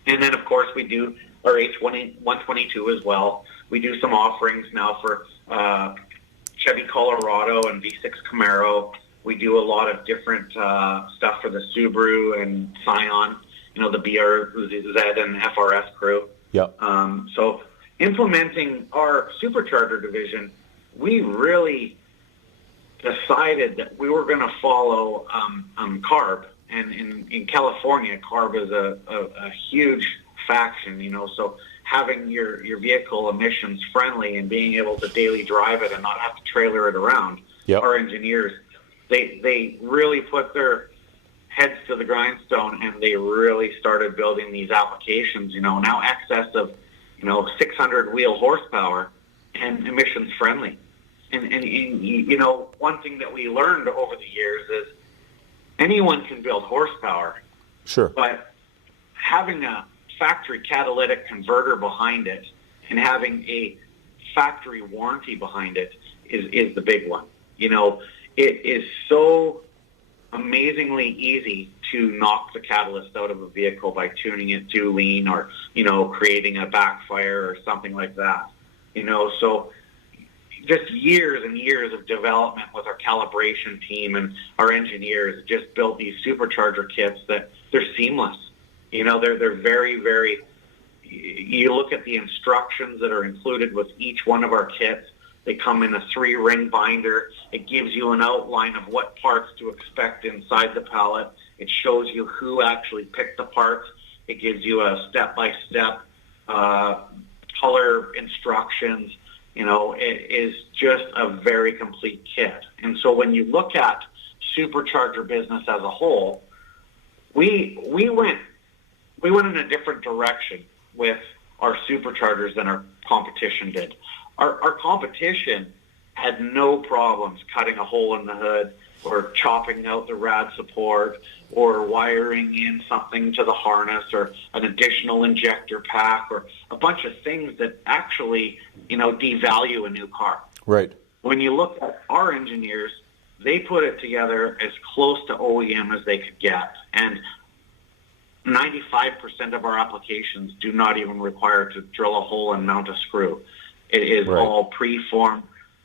And then, of course, we do our H122 as well. We do some offerings now for Chevy Colorado and V6 Camaro. We do a lot of different stuff for the Subaru and Scion, the BRZ and FRS crew. Yep. So implementing our Supercharger division, we really decided that we were going to follow CARB. And in California, CARB is a huge faction, so having your vehicle emissions friendly and being able to daily drive it and not have to trailer it around, our engineers, they really put their heads to the grindstone and they really started building these applications, now excess of, 600 wheel horsepower and emissions friendly. And one thing that we learned over the years is anyone can build horsepower. Sure. But having a factory catalytic converter behind it and having a factory warranty behind it is the big one. It is so amazingly easy to knock the catalyst out of a vehicle by tuning it too lean or, creating a backfire or something like that. So just years and years of development with our calibration team and our engineers just built these Supercharger kits that they're seamless. They're very, very, you look at the instructions that are included with each one of our kits. They come in a 3-ring binder. It gives you an outline of what parts to expect inside the pallet. It shows you who actually picked the parts. It gives you a step-by-step color instructions. It is just a very complete kit. And so when you look at Supercharger business as a whole, we went in a different direction with our Superchargers than our competition did. Our competition had no problems cutting a hole in the hood chopping out the rad support or wiring in something to the harness or an additional injector pack or a bunch of things that actually, devalue a new car. Right. When you look at our engineers, they put it together as close to OEM as they could get. And 95% of our applications do not even require to drill a hole and mount a screw. It is all pre-formed,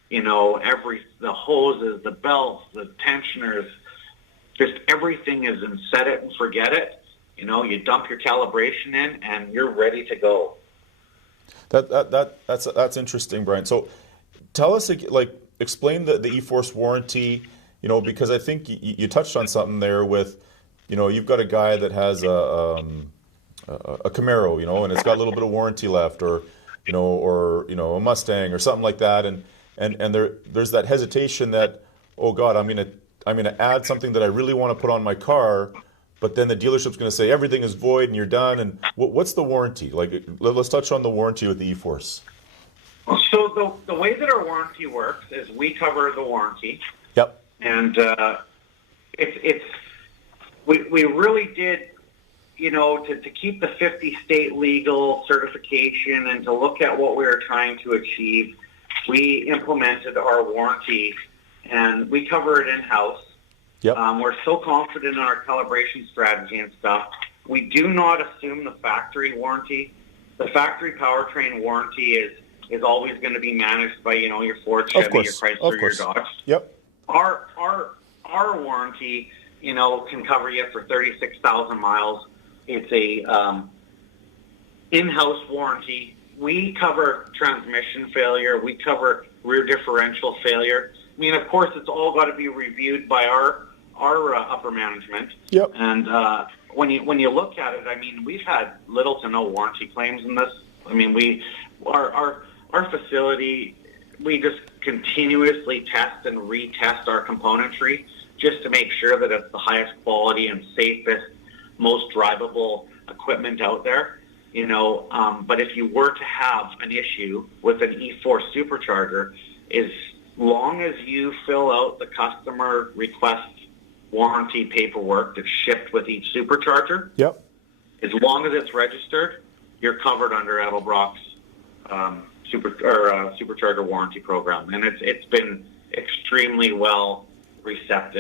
the hoses, the belts, the tensioners, just everything is in set it and forget it. You dump your calibration in and you're ready to go. That's interesting, Bryan. So tell us, explain the E-Force warranty, because I think you touched on something there with, you've got a guy that has a Camaro, and it's got a little bit of warranty left, or a Mustang or something like that, and there's that hesitation that, oh God, I'm gonna add something that I really want to put on my car, but then the dealership's going to say everything is void and you're done. And what's the warranty? Let's touch on the warranty with the E-Force. So the way that our warranty works is we cover the warranty. Yep. And we really did, to keep the 50 state legal certification and to look at what we were trying to achieve, we implemented our warranty and we cover it in-house. Yep. We're so confident in our calibration strategy and stuff. We do not assume the factory warranty. The factory powertrain warranty is always going to be managed by, your Ford, Chevy, your Chrysler, your Dodge. Yep. Our warranty, can cover you for 36,000 miles. It's a in-house warranty. We cover transmission failure. We cover rear differential failure. I mean, of course, it's all got to be reviewed by our upper management. Yep. And when you look at it, I mean, we've had little to no warranty claims in this. I mean, our facility, we just continuously test and retest our componentry just to make sure that it's the highest quality and safest, most drivable equipment out there. But if you were to have an issue with an E-Force Supercharger, as long as you fill out the customer request warranty paperwork that's shipped with each Supercharger, yep, as long as it's registered, you're covered under Edelbrock's Supercharger warranty program, and it's been extremely well received.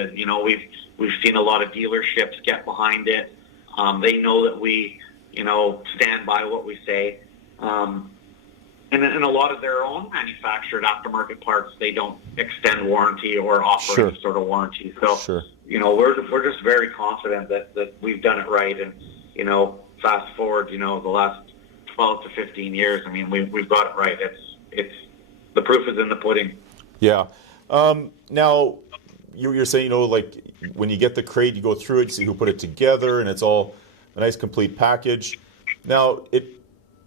We've seen a lot of dealerships get behind it. They know that we stand by what we say. And a lot of their own manufactured aftermarket parts, they don't extend warranty or offer any sort of warranty. So, we're just very confident that we've done it right. And, fast forward, the last 12 to 15 years, I mean, we've got it right. It's the proof is in the pudding. Yeah. Now, you're saying, when you get the crate, you go through it, see who put it together, and it's all a nice complete package. Now,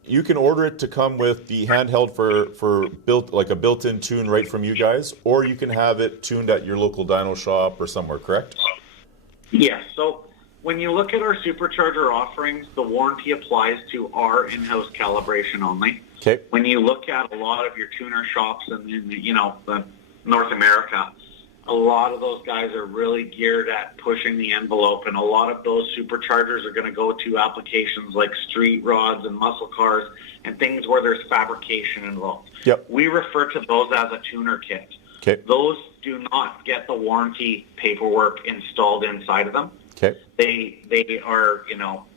you can order it to come with the handheld for a built-in tune right from you guys, or you can have it tuned at your local dyno shop or somewhere, correct? Yes. So when you look at our Supercharger offerings, the warranty applies to our in-house calibration only. Okay. When you look at a lot of your tuner shops in North America, a lot of those guys are really geared at pushing the envelope, and a lot of those Superchargers are going to go to applications like street rods and muscle cars and things where there's fabrication involved. Yep. We refer to those as a tuner kit. Okay. Those do not get the warranty paperwork installed inside of them. Okay. They are,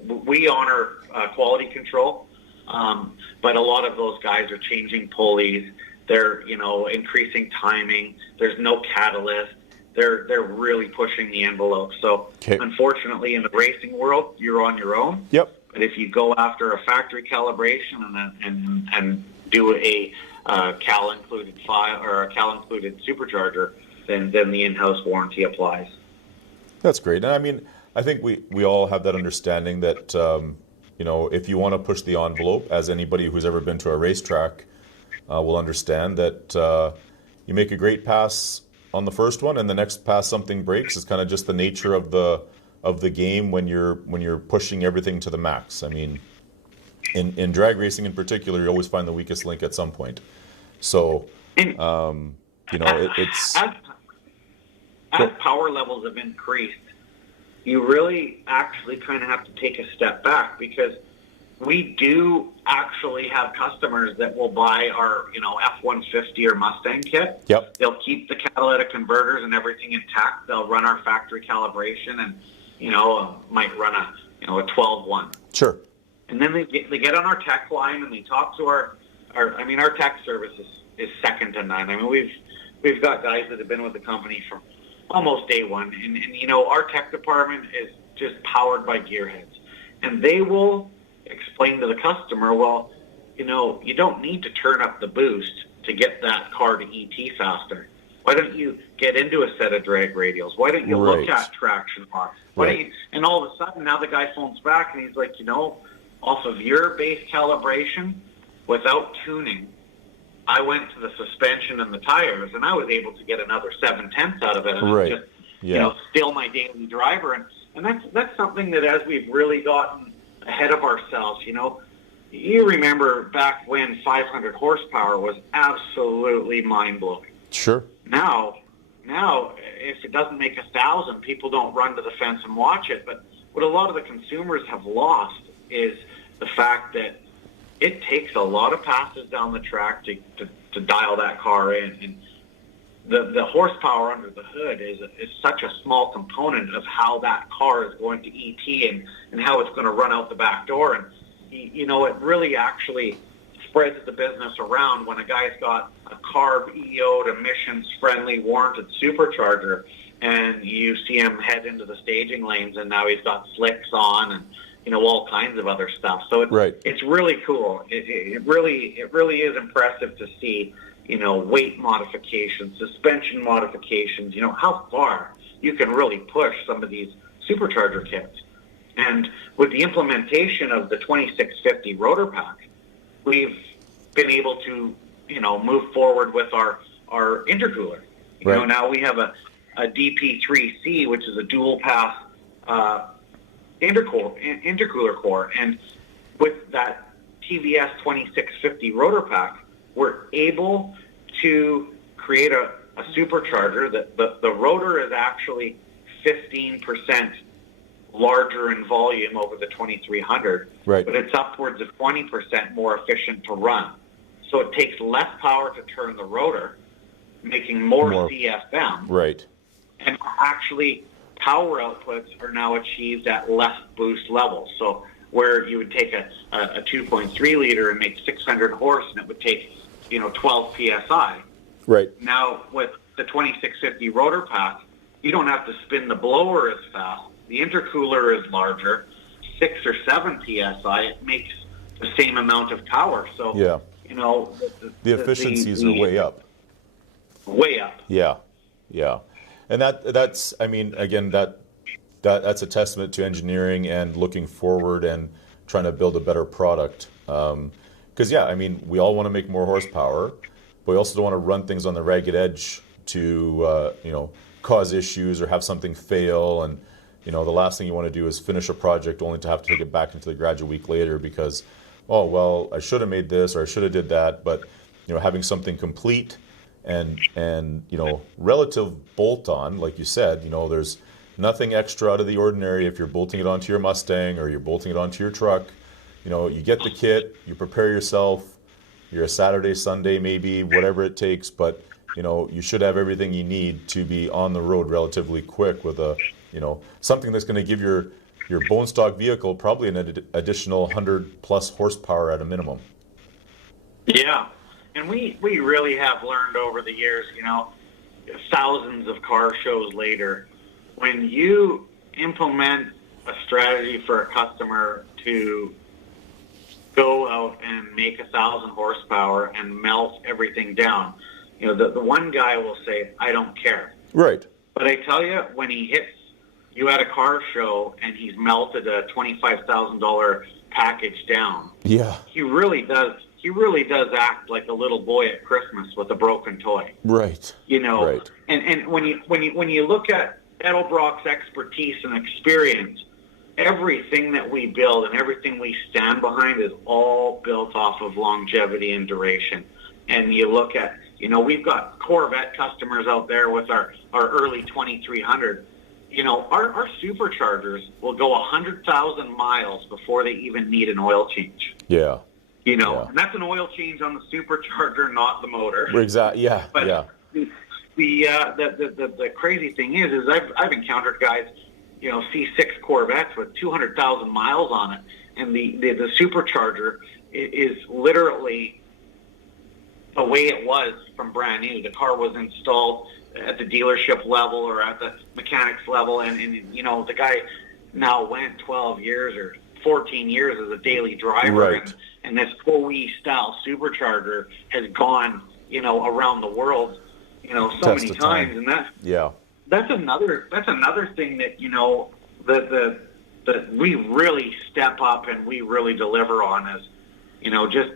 we honor quality control, but a lot of those guys are changing pulleys. They're, increasing timing. There's no catalyst. They're really pushing the envelope. So, Unfortunately, in the racing world, you're on your own. Yep. But if you go after a factory calibration and do a Cal included file or a Cal included Supercharger, then the in-house warranty applies. That's great. And I mean, I think we all have that understanding that if you want to push the envelope, as anybody who's ever been to a racetrack will understand, that you make a great pass on the first one, and the next pass something breaks. It's kind of just the nature of the game when you're pushing everything to the max. I mean, in drag racing in particular, you always find the weakest link at some point. So, it's as power levels have increased, you really actually kind of have to take a step back, because we do actually have customers that will buy our, F-150 or Mustang kit. Yep. They'll keep the catalytic converters and everything intact. They'll run our factory calibration and, might run a 12-1. Sure. And then they get on our tech line and they talk to our tech service is second to none. I mean, we've got guys that have been with the company from almost day one. And our tech department is just powered by gearheads. And they will explain to the customer, well, you don't need to turn up the boost to get that car to ET faster. Why don't you get into a set of drag radials? Why don't you look at traction lock? Why don't you? And all of a sudden, now the guy phones back and he's like, off of your base calibration, without tuning, I went to the suspension and the tires, and I was able to get another 7/10 out of it. And Right. just, still my daily driver. And that's something that, as we've really gotten ahead of ourselves, you remember back when 500 horsepower was absolutely mind-blowing. Sure. Now, if it doesn't make 1,000, people don't run to the fence and watch it. But what a lot of the consumers have lost is the fact that it takes a lot of passes down the track to dial that car in. And the horsepower under the hood is such a small component of how that car is going to ET and how it's going to run out the back door. And, it really actually spreads the business around when a guy's got a carb, EO'd, emissions-friendly, warranted supercharger, and you see him head into the staging lanes, and now he's got slicks on and, all kinds of other stuff. So it's really cool. It really is impressive to see, weight modifications, suspension modifications, how far you can really push some of these supercharger kits. And with the implementation of the 2650 rotor pack, we've been able to, move forward with our intercooler. Now we have a DP3C, which is a dual pass intercooler core. And with that TVS 2650 rotor pack, we're able to create a supercharger that the rotor is actually 15% larger in volume over the 2300, right, but it's upwards of 20% more efficient to run. So it takes less power to turn the rotor, making more CFM. Right. And actually, power outputs are now achieved at less boost levels. So where you would take a 2.3 liter and make 600 horse, and it would take 12 psi. Right. Now with the 2650 rotor pack, you don't have to spin the blower as fast. The intercooler is larger, 6 or 7 psi. It makes the same amount of power. So the efficiencies are way up. Way up. Yeah, and that's again that's a testament to engineering and looking forward and trying to build a better product. Because we all want to make more horsepower, but we also don't want to run things on the ragged edge to cause issues or have something fail. And the last thing you want to do is finish a project only to have to take it back into the garage a week later because, I should have made this or I should have did that. But having something complete and relative bolt-on, like you said, there's nothing extra out of the ordinary if you're bolting it onto your Mustang or you're bolting it onto your truck. You get the kit, you prepare yourself, you're a Saturday, Sunday maybe, whatever it takes, but you should have everything you need to be on the road relatively quick with a something that's going to give your bone stock vehicle probably an additional 100 plus horsepower at a minimum. Yeah. And we really have learned over the years, thousands of car shows later, when you implement a strategy for a customer to go out and make 1,000 horsepower and melt everything down, the one guy will say, I don't care. Right. But I tell you, when he hits you at a car show and he's melted a $25,000 package down, he really does act like a little boy at Christmas with a broken toy. Right. Right. And when you look at Edelbrock's expertise and experience, everything that we build and everything we stand behind is all built off of longevity and duration. And you look at We've got Corvette customers out there with our early 2300. Our superchargers will go 100,000 miles before they even need an oil change. Yeah. And that's an oil change on the supercharger, not the motor. Exactly. Yeah. But yeah. The crazy thing is I've encountered guys, C6 Corvettes with 200,000 miles on it, and the supercharger is literally the way it was from brand new. The car was installed at the dealership level or at the mechanics level, and the guy now went 12 years or 14 years as a daily driver, Right. and this OE style supercharger has gone around the world so many times, and that's another thing that that we really step up and we really deliver on is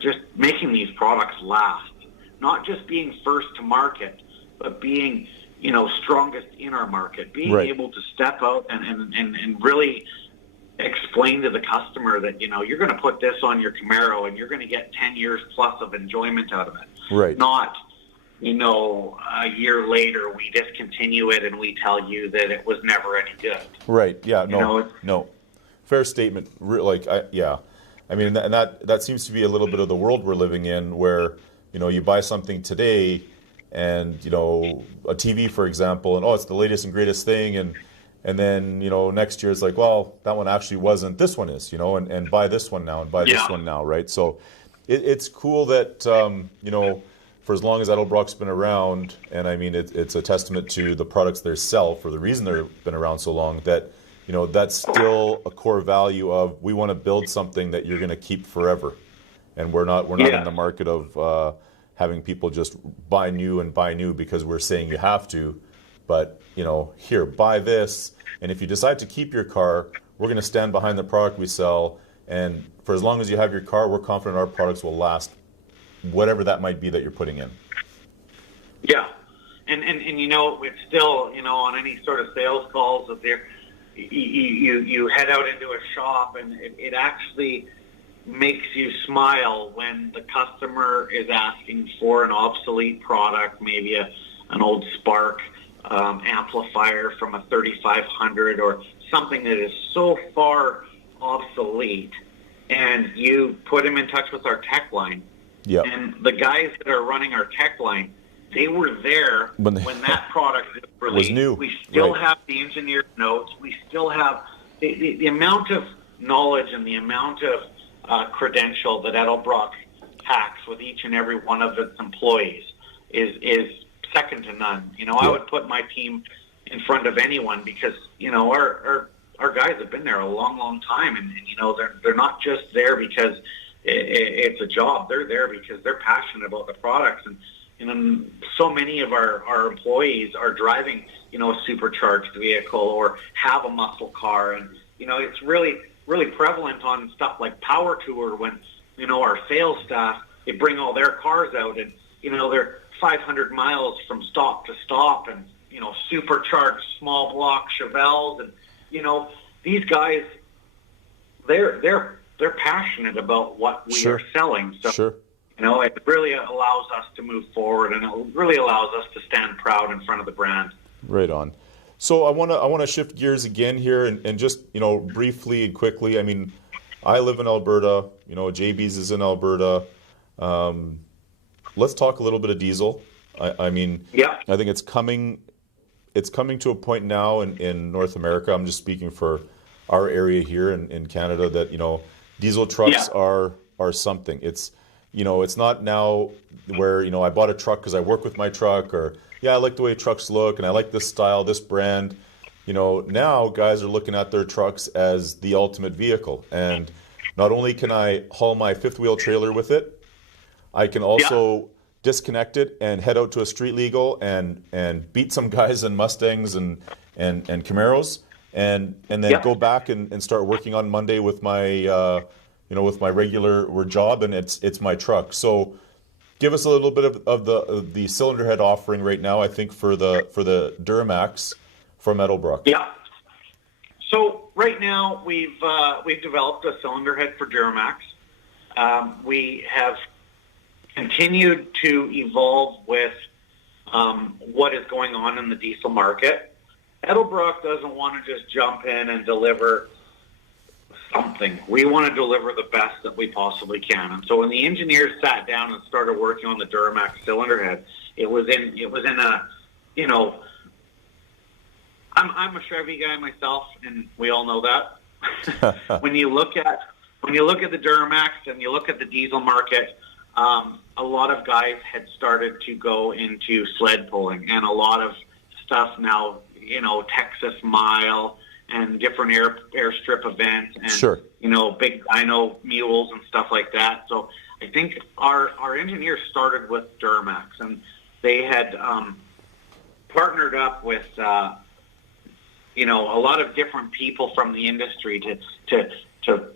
just making these products last, not just being first to market, but being strongest in our market, being Right. able to step out and really explain to the customer that you're going to put this on your Camaro and you're going to get 10 years plus of enjoyment out of it. Right. Not a year later we discontinue it and we tell you that it was never any good. Right. Yeah. No. Fair statement. I mean, and that seems to be a little bit of the world we're living in, where you buy something today, and a TV, for example, and it's the latest and greatest thing, and then next year it's like, well, that one actually wasn't. This one is, and buy this one now, and buy this one now, right? So it's cool that for as long as Edelbrock's been around, and I mean it's a testament to the products they sell for the reason they've been around so long, that that's still a core value of, we want to build something that you're going to keep forever, and we're not in the market of having people just buy new because we're saying you have to, but here, buy this, and if you decide to keep your car, we're going to stand behind the product we sell, and for as long as you have your car, we're confident our products will last, whatever that might be that you're putting in. Yeah, and it's still on any sort of sales calls of there. You head out into a shop, and it actually makes you smile when the customer is asking for an obsolete product, maybe an old Spark amplifier from a 3500 or something that is so far obsolete, and you put them in touch with our tech line. Yeah. And the guys that are running our tech line, they were there when that product was new. We still Right. have the engineered notes. We still have the amount of knowledge and the amount of credential that Edelbrock packs with each and every one of its employees is second to none. I would put my team in front of anyone because our guys have been there a long, long time, and they're not just there because it's a job. They're there because they're passionate about the products, and so many of our employees are driving a supercharged vehicle or have a muscle car, and it's really prevalent on stuff like Power Tour when our sales staff, they bring all their cars out, and they're 500 miles from stop to stop, and supercharged small block Chevelles, and these guys, they're passionate about what we are selling. So Sure. it really allows us to move forward, and it really allows us to stand proud in front of the brand. Right on. So I want to shift gears again here and just briefly and quickly. I mean, I live in Alberta. JBs is in Alberta. Let's talk a little bit of diesel. I mean, I think it's coming to a point now in North America. I'm just speaking for our area here in Canada that diesel trucks are something. It's it's not now where I bought a truck because I work with my truck, or I like the way trucks look and I like this style, this brand. Now guys are looking at their trucks as the ultimate vehicle, and not only can I haul my fifth wheel trailer with it, I can also disconnect it and head out to a street legal and beat some guys in Mustangs and Camaros, and then go back and start working on Monday with my with my regular job, and it's my truck. So give us a little bit of the cylinder head offering right now, I think, for the Duramax from Edelbrock. Yeah. So right now we've developed a cylinder head for Duramax. We have continued to evolve with what is going on in the diesel market. Edelbrock doesn't want to just jump in and deliver something. We want to deliver the best that we possibly can. And so when the engineers sat down and started working on the Duramax cylinder head, it was in a, you know, I'm a Chevy guy myself, and we all know that. When you look at the Duramax and you look at the diesel market, a lot of guys had started to go into sled pulling, and a lot of stuff now, you know, Texas Mile and different airstrip events, and Sure. you know, big dyno mules and stuff like that. So I think our engineers started with Duramax, and they had partnered up with you know, a lot of different people from the industry to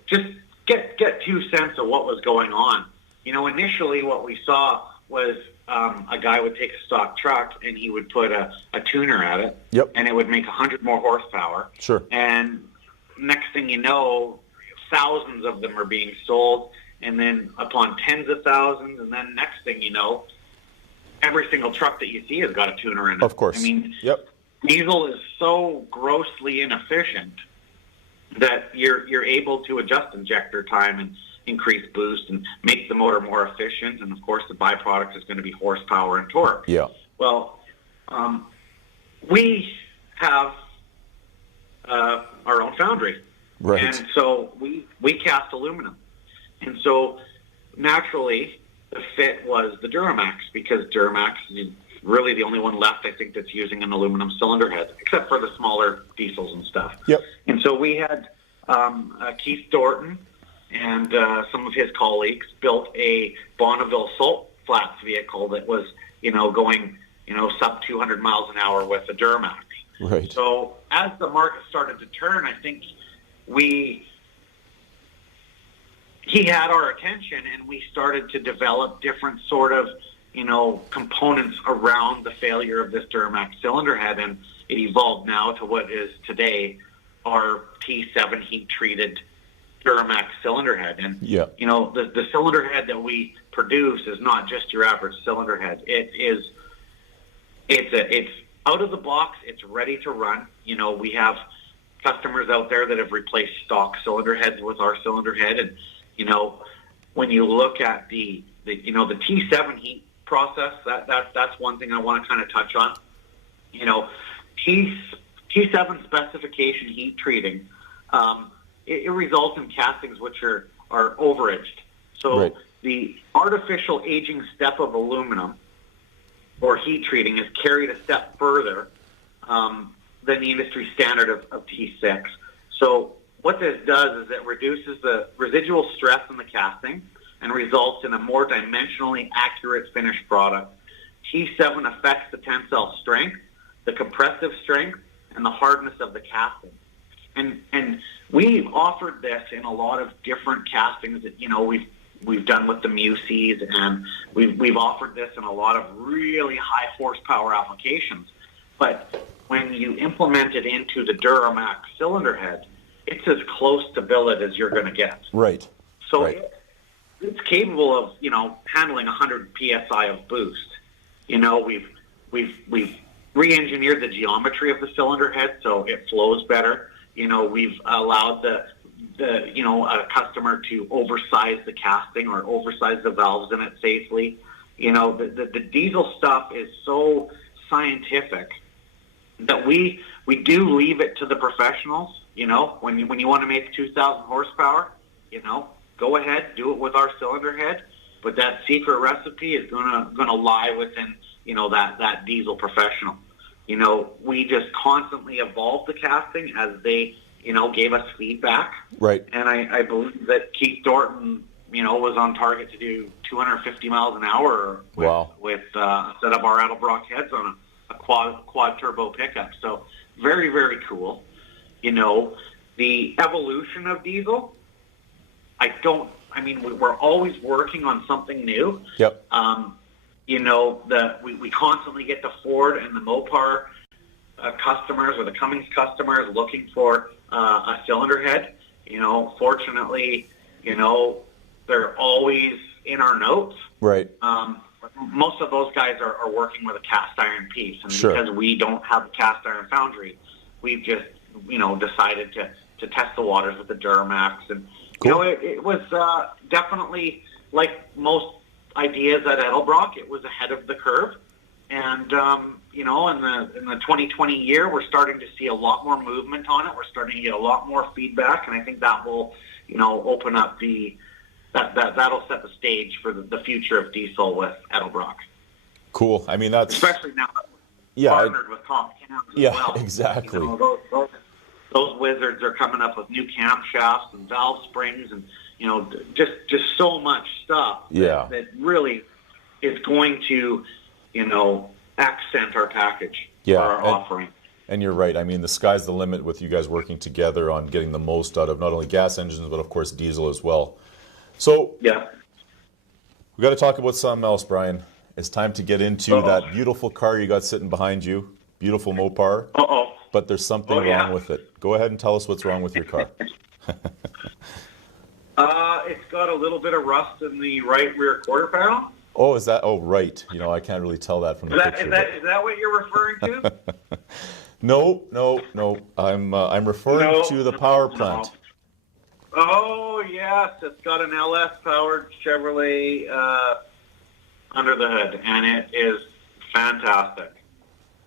just get 2 cents of what was going on. You know, initially what we saw was a guy would take a stock truck and he would put a tuner at it, Yep. and it would make 100 more horsepower. Sure. And next thing you know, thousands of them are being sold, and then upon tens of thousands, and then next thing you know, every single truck that you see has got a tuner in it. Of course. I mean, Yep. diesel is so grossly inefficient that you're able to adjust injector time and increase boost and make the motor more efficient, and of course the byproduct is going to be horsepower and torque. Yeah. Well, we have our own foundry, Right. and so we cast aluminum, and so naturally the fit was the Duramax, because Duramax is really the only one left, I think, that's using an aluminum cylinder head, except for the smaller diesels and stuff. Yep. And so we had Keith Dorton and some of his colleagues built a Bonneville salt flats vehicle that was, you know, going, you know, sub 200 miles an hour with a Duramax. Right. So as the market started to turn, I think he had our attention, and we started to develop different sort of, you know, components around the failure of this Duramax cylinder head, and it evolved now to what is today our T7 heat-treated Duramax cylinder head. And, Yeah. you know, the cylinder head that we produce is not just your average cylinder head. It's out of the box. It's ready to run. You know, we have customers out there that have replaced stock cylinder heads with our cylinder head. And, you know, when you look at the T7 heat process, that's one thing I want to kind of touch on. You know, T7 specification heat treating, it results in castings which are overaged. So Right. the artificial aging step of aluminum or heat treating is carried a step further than the industry standard of T6. So what this does is it reduces the residual stress in the casting and results in a more dimensionally accurate finished product. T7 affects the tensile strength, the compressive strength, and the hardness of the casting. And we've offered this in a lot of different castings that, you know, we've done with the Musees, and we've offered this in a lot of really high horsepower applications. But when you implement it into the Duramax cylinder head, it's as close to billet as you're going to get. Right. So Right. it's capable of, you know, handling 100 psi of boost. You know, we've re-engineered the geometry of the cylinder head so it flows better. You know, we've allowed the a customer to oversize the casting or oversize the valves in it safely. You know, the diesel stuff is so scientific that we do leave it to the professionals. You know, when you want to make 2,000 horsepower, you know, go ahead, do it with our cylinder head. But that secret recipe is gonna lie within, you know, that diesel professional. You know, we just constantly evolve the casting as they, you know, gave us feedback. Right. And I believe that Keith Dorton, you know, was on target to do 250 miles an hour with, Wow. with a set of our Edelbrock heads on a quad turbo pickup. So very, very cool. You know, the evolution of diesel, we're always working on something new. Yep. You know, we constantly get the Ford and the Mopar customers or the Cummins customers looking for a cylinder head. You know, fortunately, you know, they're always in our notes. Right. Most of those guys are working with a cast iron piece, and Sure. because we don't have a cast iron foundry, we've just decided to test the waters with the Duramax, and Cool. it was definitely, like most ideas at Edelbrock, it was ahead of the curve, and in the 2020 year, we're starting to see a lot more movement on it. We're starting to get a lot more feedback, and I think that will open up that'll set the stage for the future of diesel with Edelbrock. Cool. I mean, that's Especially now that we're partnered with Comp Cams as well. Exactly. Those wizards are coming up with new camshafts and valve springs and just so much stuff that really is going to accent our package for our offering. And you're right. I mean, the sky's the limit with you guys working together on getting the most out of not only gas engines, but of course diesel as well. So we got to talk about something else, Bryan. It's time to get into that beautiful car you got sitting behind you. Beautiful Mopar. But there's something wrong with it. Go ahead and tell us what's wrong with your car. It's got a little bit of rust in the right rear quarter panel. Oh, is that? Oh, right. I can't really tell that from the picture. Is that what you're referring to? No. I'm referring to the power plant. Oh, yes. It's got an LS-powered Chevrolet under the hood, and it is fantastic,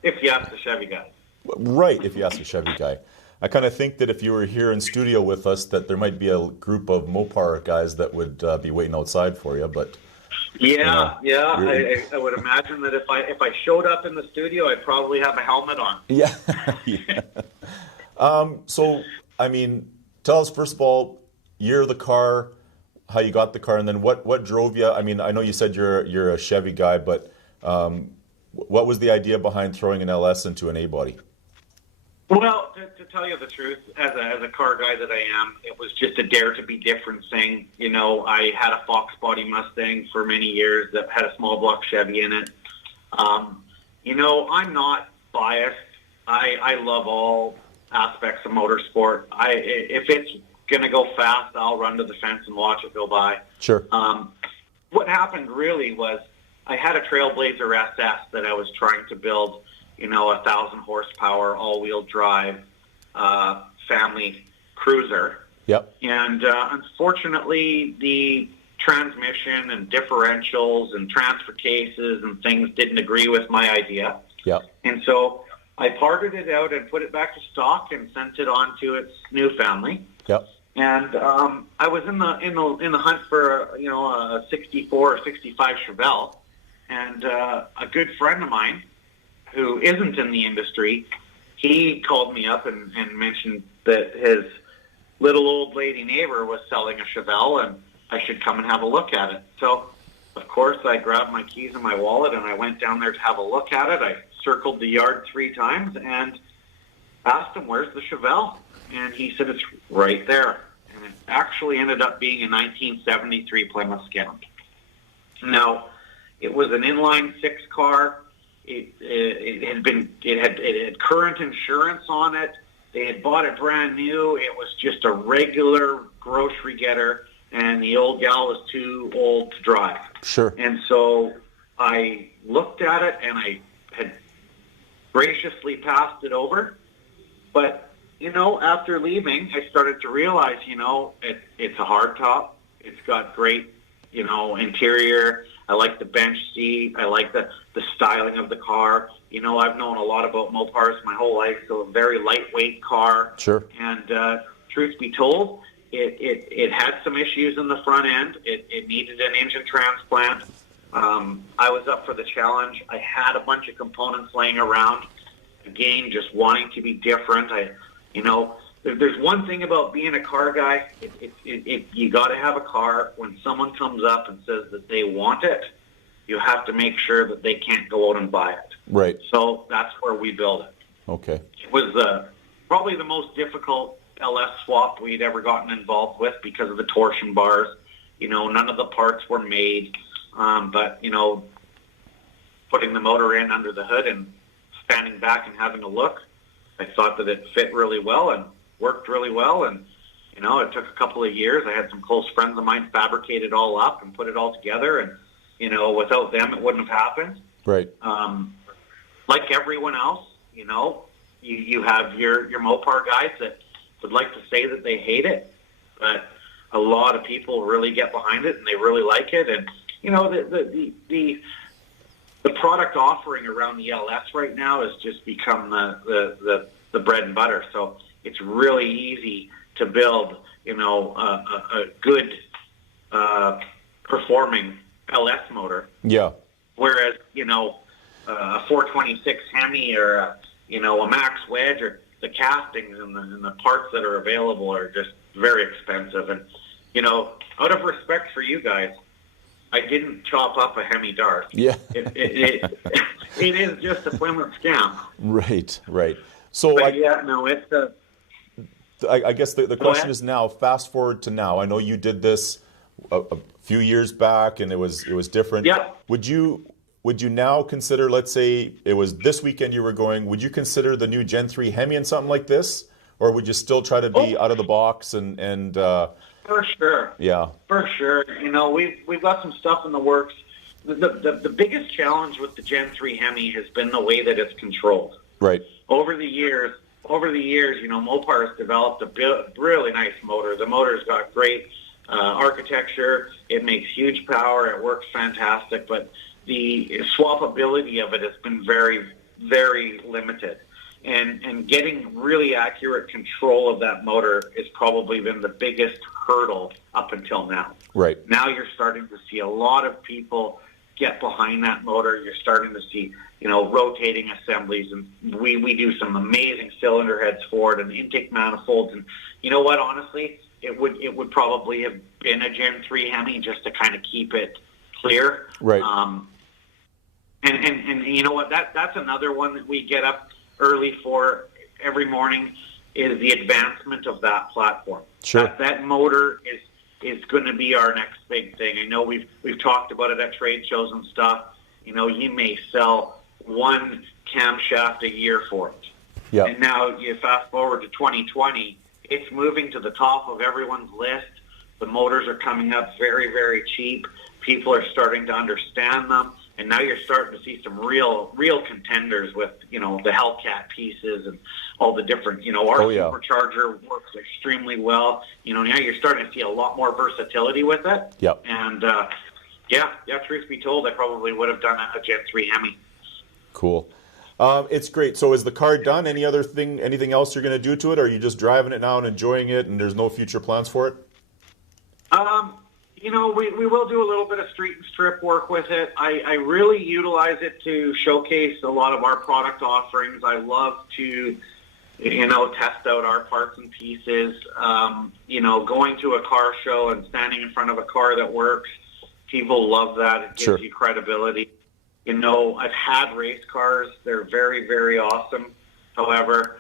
if you ask the Chevy guy. Right, if you ask a Chevy guy. I kind of think that if you were here in studio with us, that there might be a group of Mopar guys that would be waiting outside for you, but... I would imagine that if I showed up in the studio, I'd probably have a helmet on. Yeah. So, I mean, tell us, first of all, year of the car, how you got the car, and then what drove you? I mean, I know you said you're a Chevy guy, but what was the idea behind throwing an LS into an A-body? Well, to tell you the truth, as a car guy that I am, it was just a dare to be different thing. I had a Fox body Mustang for many years that had a small block Chevy in it. I'm not biased. I love all aspects of motorsport. If it's going to go fast, I'll run to the fence and watch it go by. Sure. What happened really was I had a Trailblazer SS that I was trying to build, 1,000 horsepower, all-wheel drive, family cruiser. Yep. And unfortunately, the transmission and differentials and transfer cases and things didn't agree with my idea. Yep. And so I parted it out and put it back to stock and sent it on to its new family. Yep. And I was in the hunt for a 64 or 65 Chevelle, and a good friend of mine who isn't in the industry, he called me up and mentioned that his little old lady neighbor was selling a Chevelle and I should come and have a look at it. So, of course, I grabbed my keys and my wallet and I went down there to have a look at it. I circled the yard 3 times and asked him, "Where's the Chevelle?" And he said, "It's right there." And it actually ended up being a 1973 Plymouth Scamp. Now, it was an inline 6 car. It had current insurance on it. They had bought it brand new. It was just a regular grocery getter, and the old gal was too old to drive. Sure. And so I looked at it, and I had graciously passed it over. But, after leaving, I started to realize, it's a hardtop. It's got great, interior. I like the bench seat. I like the styling of the car. I've known a lot about Mopars my whole life, so a very lightweight car. Sure. And truth be told, it had some issues in the front end. It needed an engine transplant. I was up for the challenge. I had a bunch of components laying around. Again, just wanting to be different. There's one thing about being a car guy. You got to have a car. When someone comes up and says that they want it, you have to make sure that they can't go out and buy it. Right. So that's where we build it. Okay. It was probably the most difficult LS swap we'd ever gotten involved with because of the torsion bars. None of the parts were made. But putting the motor in under the hood and standing back and having a look, I thought that it fit really well and worked really well. And, it took a couple of years. I had some close friends of mine fabricate it all up and put it all together. And without them, it wouldn't have happened. Right. Like everyone else, you have your Mopar guys that would like to say that they hate it, but a lot of people really get behind it and they really like it. And the product offering around the LS right now has just become the bread and butter. So it's really easy to build, a good performing LS motor. Yeah. Whereas, a 426 Hemi or a Max Wedge, or the castings and the parts that are available are just very expensive. And, out of respect for you guys, I didn't chop up a Hemi Dart. Yeah. It is just a Plymouth Scamp. Right. So it's I guess the question is now, fast forward to now. I know you did this a few years back and it was different. Yeah. Would you now consider, let's say it was this weekend you were going, would you consider the new Gen 3 Hemi and something like this? Or would you still try to be out of the box and for sure. Yeah. For sure. We've got some stuff in the works. The biggest challenge with the Gen 3 Hemi has been the way that it's controlled. Right. Over the years, Mopar has developed a really nice motor. The motor's got great architecture. It makes huge power. It works fantastic. But the swappability of it has been very, very limited. And getting really accurate control of that motor has probably been the biggest hurdle up until now. Right. Now you're starting to see a lot of people get behind that motor. You're starting to see, rotating assemblies, and we do some amazing cylinder heads for it and intake manifolds. And you know what? Honestly, it would probably have been a Gen 3 Hemi just to kind of keep it clear. Right. And you know what? That's another one that we get up early for every morning, is the advancement of that platform. Sure. That motor is going to be our next big thing. I know we've talked about it at trade shows and stuff. You may sell one camshaft a year for it. Yeah. And now you fast forward to 2020, it's moving to the top of everyone's list. The motors are coming up very, very cheap. People are starting to understand them. And now you're starting to see some real contenders with, the Hellcat pieces and all the different, our Supercharger works extremely well. Now you're starting to see a lot more versatility with it. Yeah. And, truth be told, I probably would have done a Gen 3 Hemi. Cool. It's great. So is the car done? Anything else you're going to do to it? Or are you just driving it now and enjoying it and there's no future plans for it? We will do a little bit of street and strip work with it. I really utilize it to showcase a lot of our product offerings. I love to, test out our parts and pieces. Going to a car show and standing in front of a car that works, people love that. It gives you credibility. I've had race cars. They're very, very awesome. However,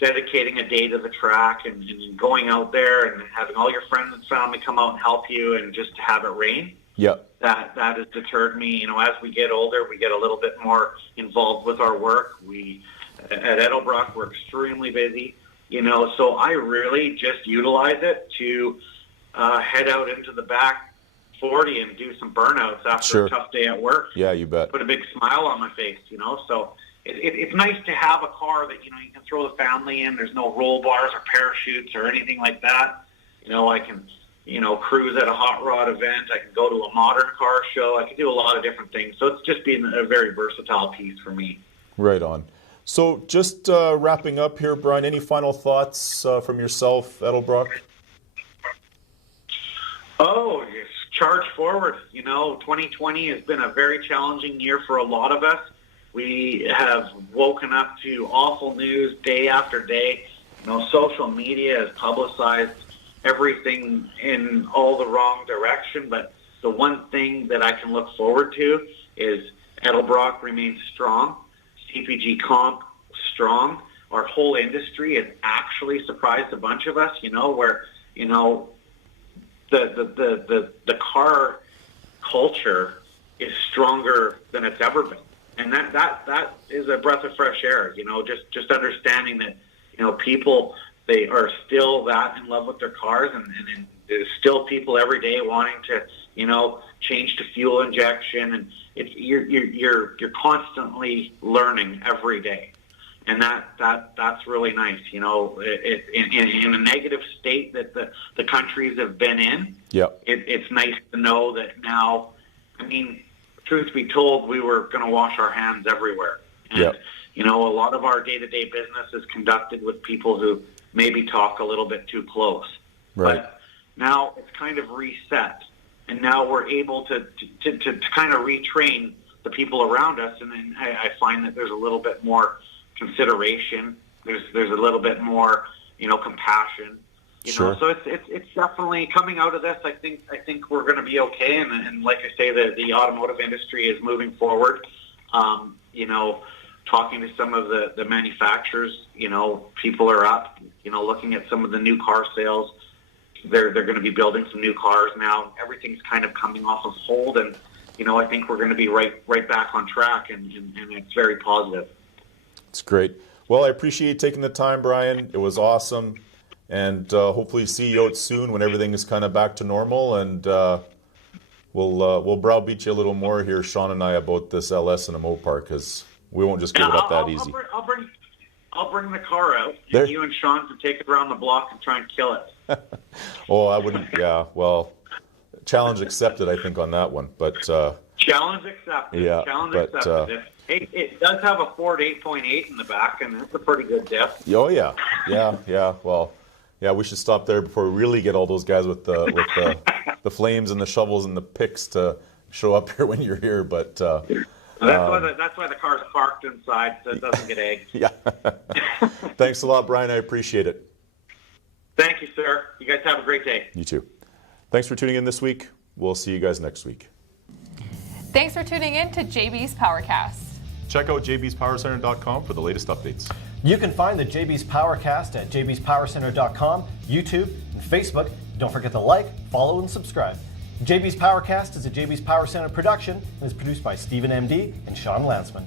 dedicating a day to the track and going out there and having all your friends and family come out and help you and just to have it rain. Yeah. That has deterred me. As we get older, we get a little bit more involved with our work. We at Edelbrock, we're extremely busy. So I really just utilize it to head out into the back 40 and do some burnouts after a tough day at work. Yeah, you bet. Put a big smile on my face, So it's nice to have a car that, you can throw the family in. There's no roll bars or parachutes or anything like that. I can, cruise at a hot rod event. I can go to a modern car show. I can do a lot of different things. So it's just been a very versatile piece for me. Right on. So just wrapping up here, Bryan, any final thoughts from yourself, Edelbrock? Oh, just charge forward. 2020 has been a very challenging year for a lot of us. We have woken up to awful news day after day. Social media has publicized everything in all the wrong direction. But the one thing that I can look forward to is Edelbrock remains strong. CPG comp strong. Our whole industry has actually surprised a bunch of us. Where the car culture is stronger than it's ever been. And that is a breath of fresh air, just understanding that, people, they are still that in love with their cars and there's still people every day wanting to, change to fuel injection, and you're constantly learning every day, and that's really nice. You know, in a negative state that the countries have been in, it's nice to know that now. I mean, truth be told, we were going to wash our hands everywhere, and you know, a lot of our day-to-day business is conducted with people who maybe talk a little bit too close, but now it's kind of reset. And now we're able to kind of retrain the people around us, and then I find that there's a little bit more consideration. There's a little bit more, you know, compassion. You know, so it's definitely coming out of this. I think we're going to be okay, and like I say, the automotive industry is moving forward. You know, talking to some of the manufacturers, you know, people are up. You know, looking at some of the new car sales. They're going to be building some new cars now. Everything's kind of coming off of hold, and you know, I think we're going to be right back on track, and it's very positive. It's great. Well, I appreciate you taking the time, Bryan. It was awesome, and hopefully see you out soon when everything is kind of back to normal, and we'll browbeat you a little more here, Sean and I, about this LS in a Mopar, because we won't just give it up that easy. I'll bring the car out. There. You and Sean can take it around the block and try and kill it. Oh, I wouldn't. Yeah, well, challenge accepted, I think, on that one. But challenge accepted. Yeah, challenge but, accepted. It does have a Ford 8.8 in the back, and it's a pretty good diff. Oh yeah. Well, yeah, we should stop there before we really get all those guys with the flames and the shovels and the picks to show up here when you're here. But that's why the car's parked inside, so it doesn't get egged. Yeah. Thanks a lot, Bryan. I appreciate it. Thank you, sir. You guys have a great day. You too. Thanks for tuning in this week. We'll see you guys next week. Thanks for tuning in to JB's Powercast. Check out jbspowercenter.com for the latest updates. You can find the JB's Powercast at jbspowercenter.com, YouTube, and Facebook. Don't forget to like, follow, and subscribe. JB's Powercast is a JB's Power Center production and is produced by Stephen MD and Sean Lansman.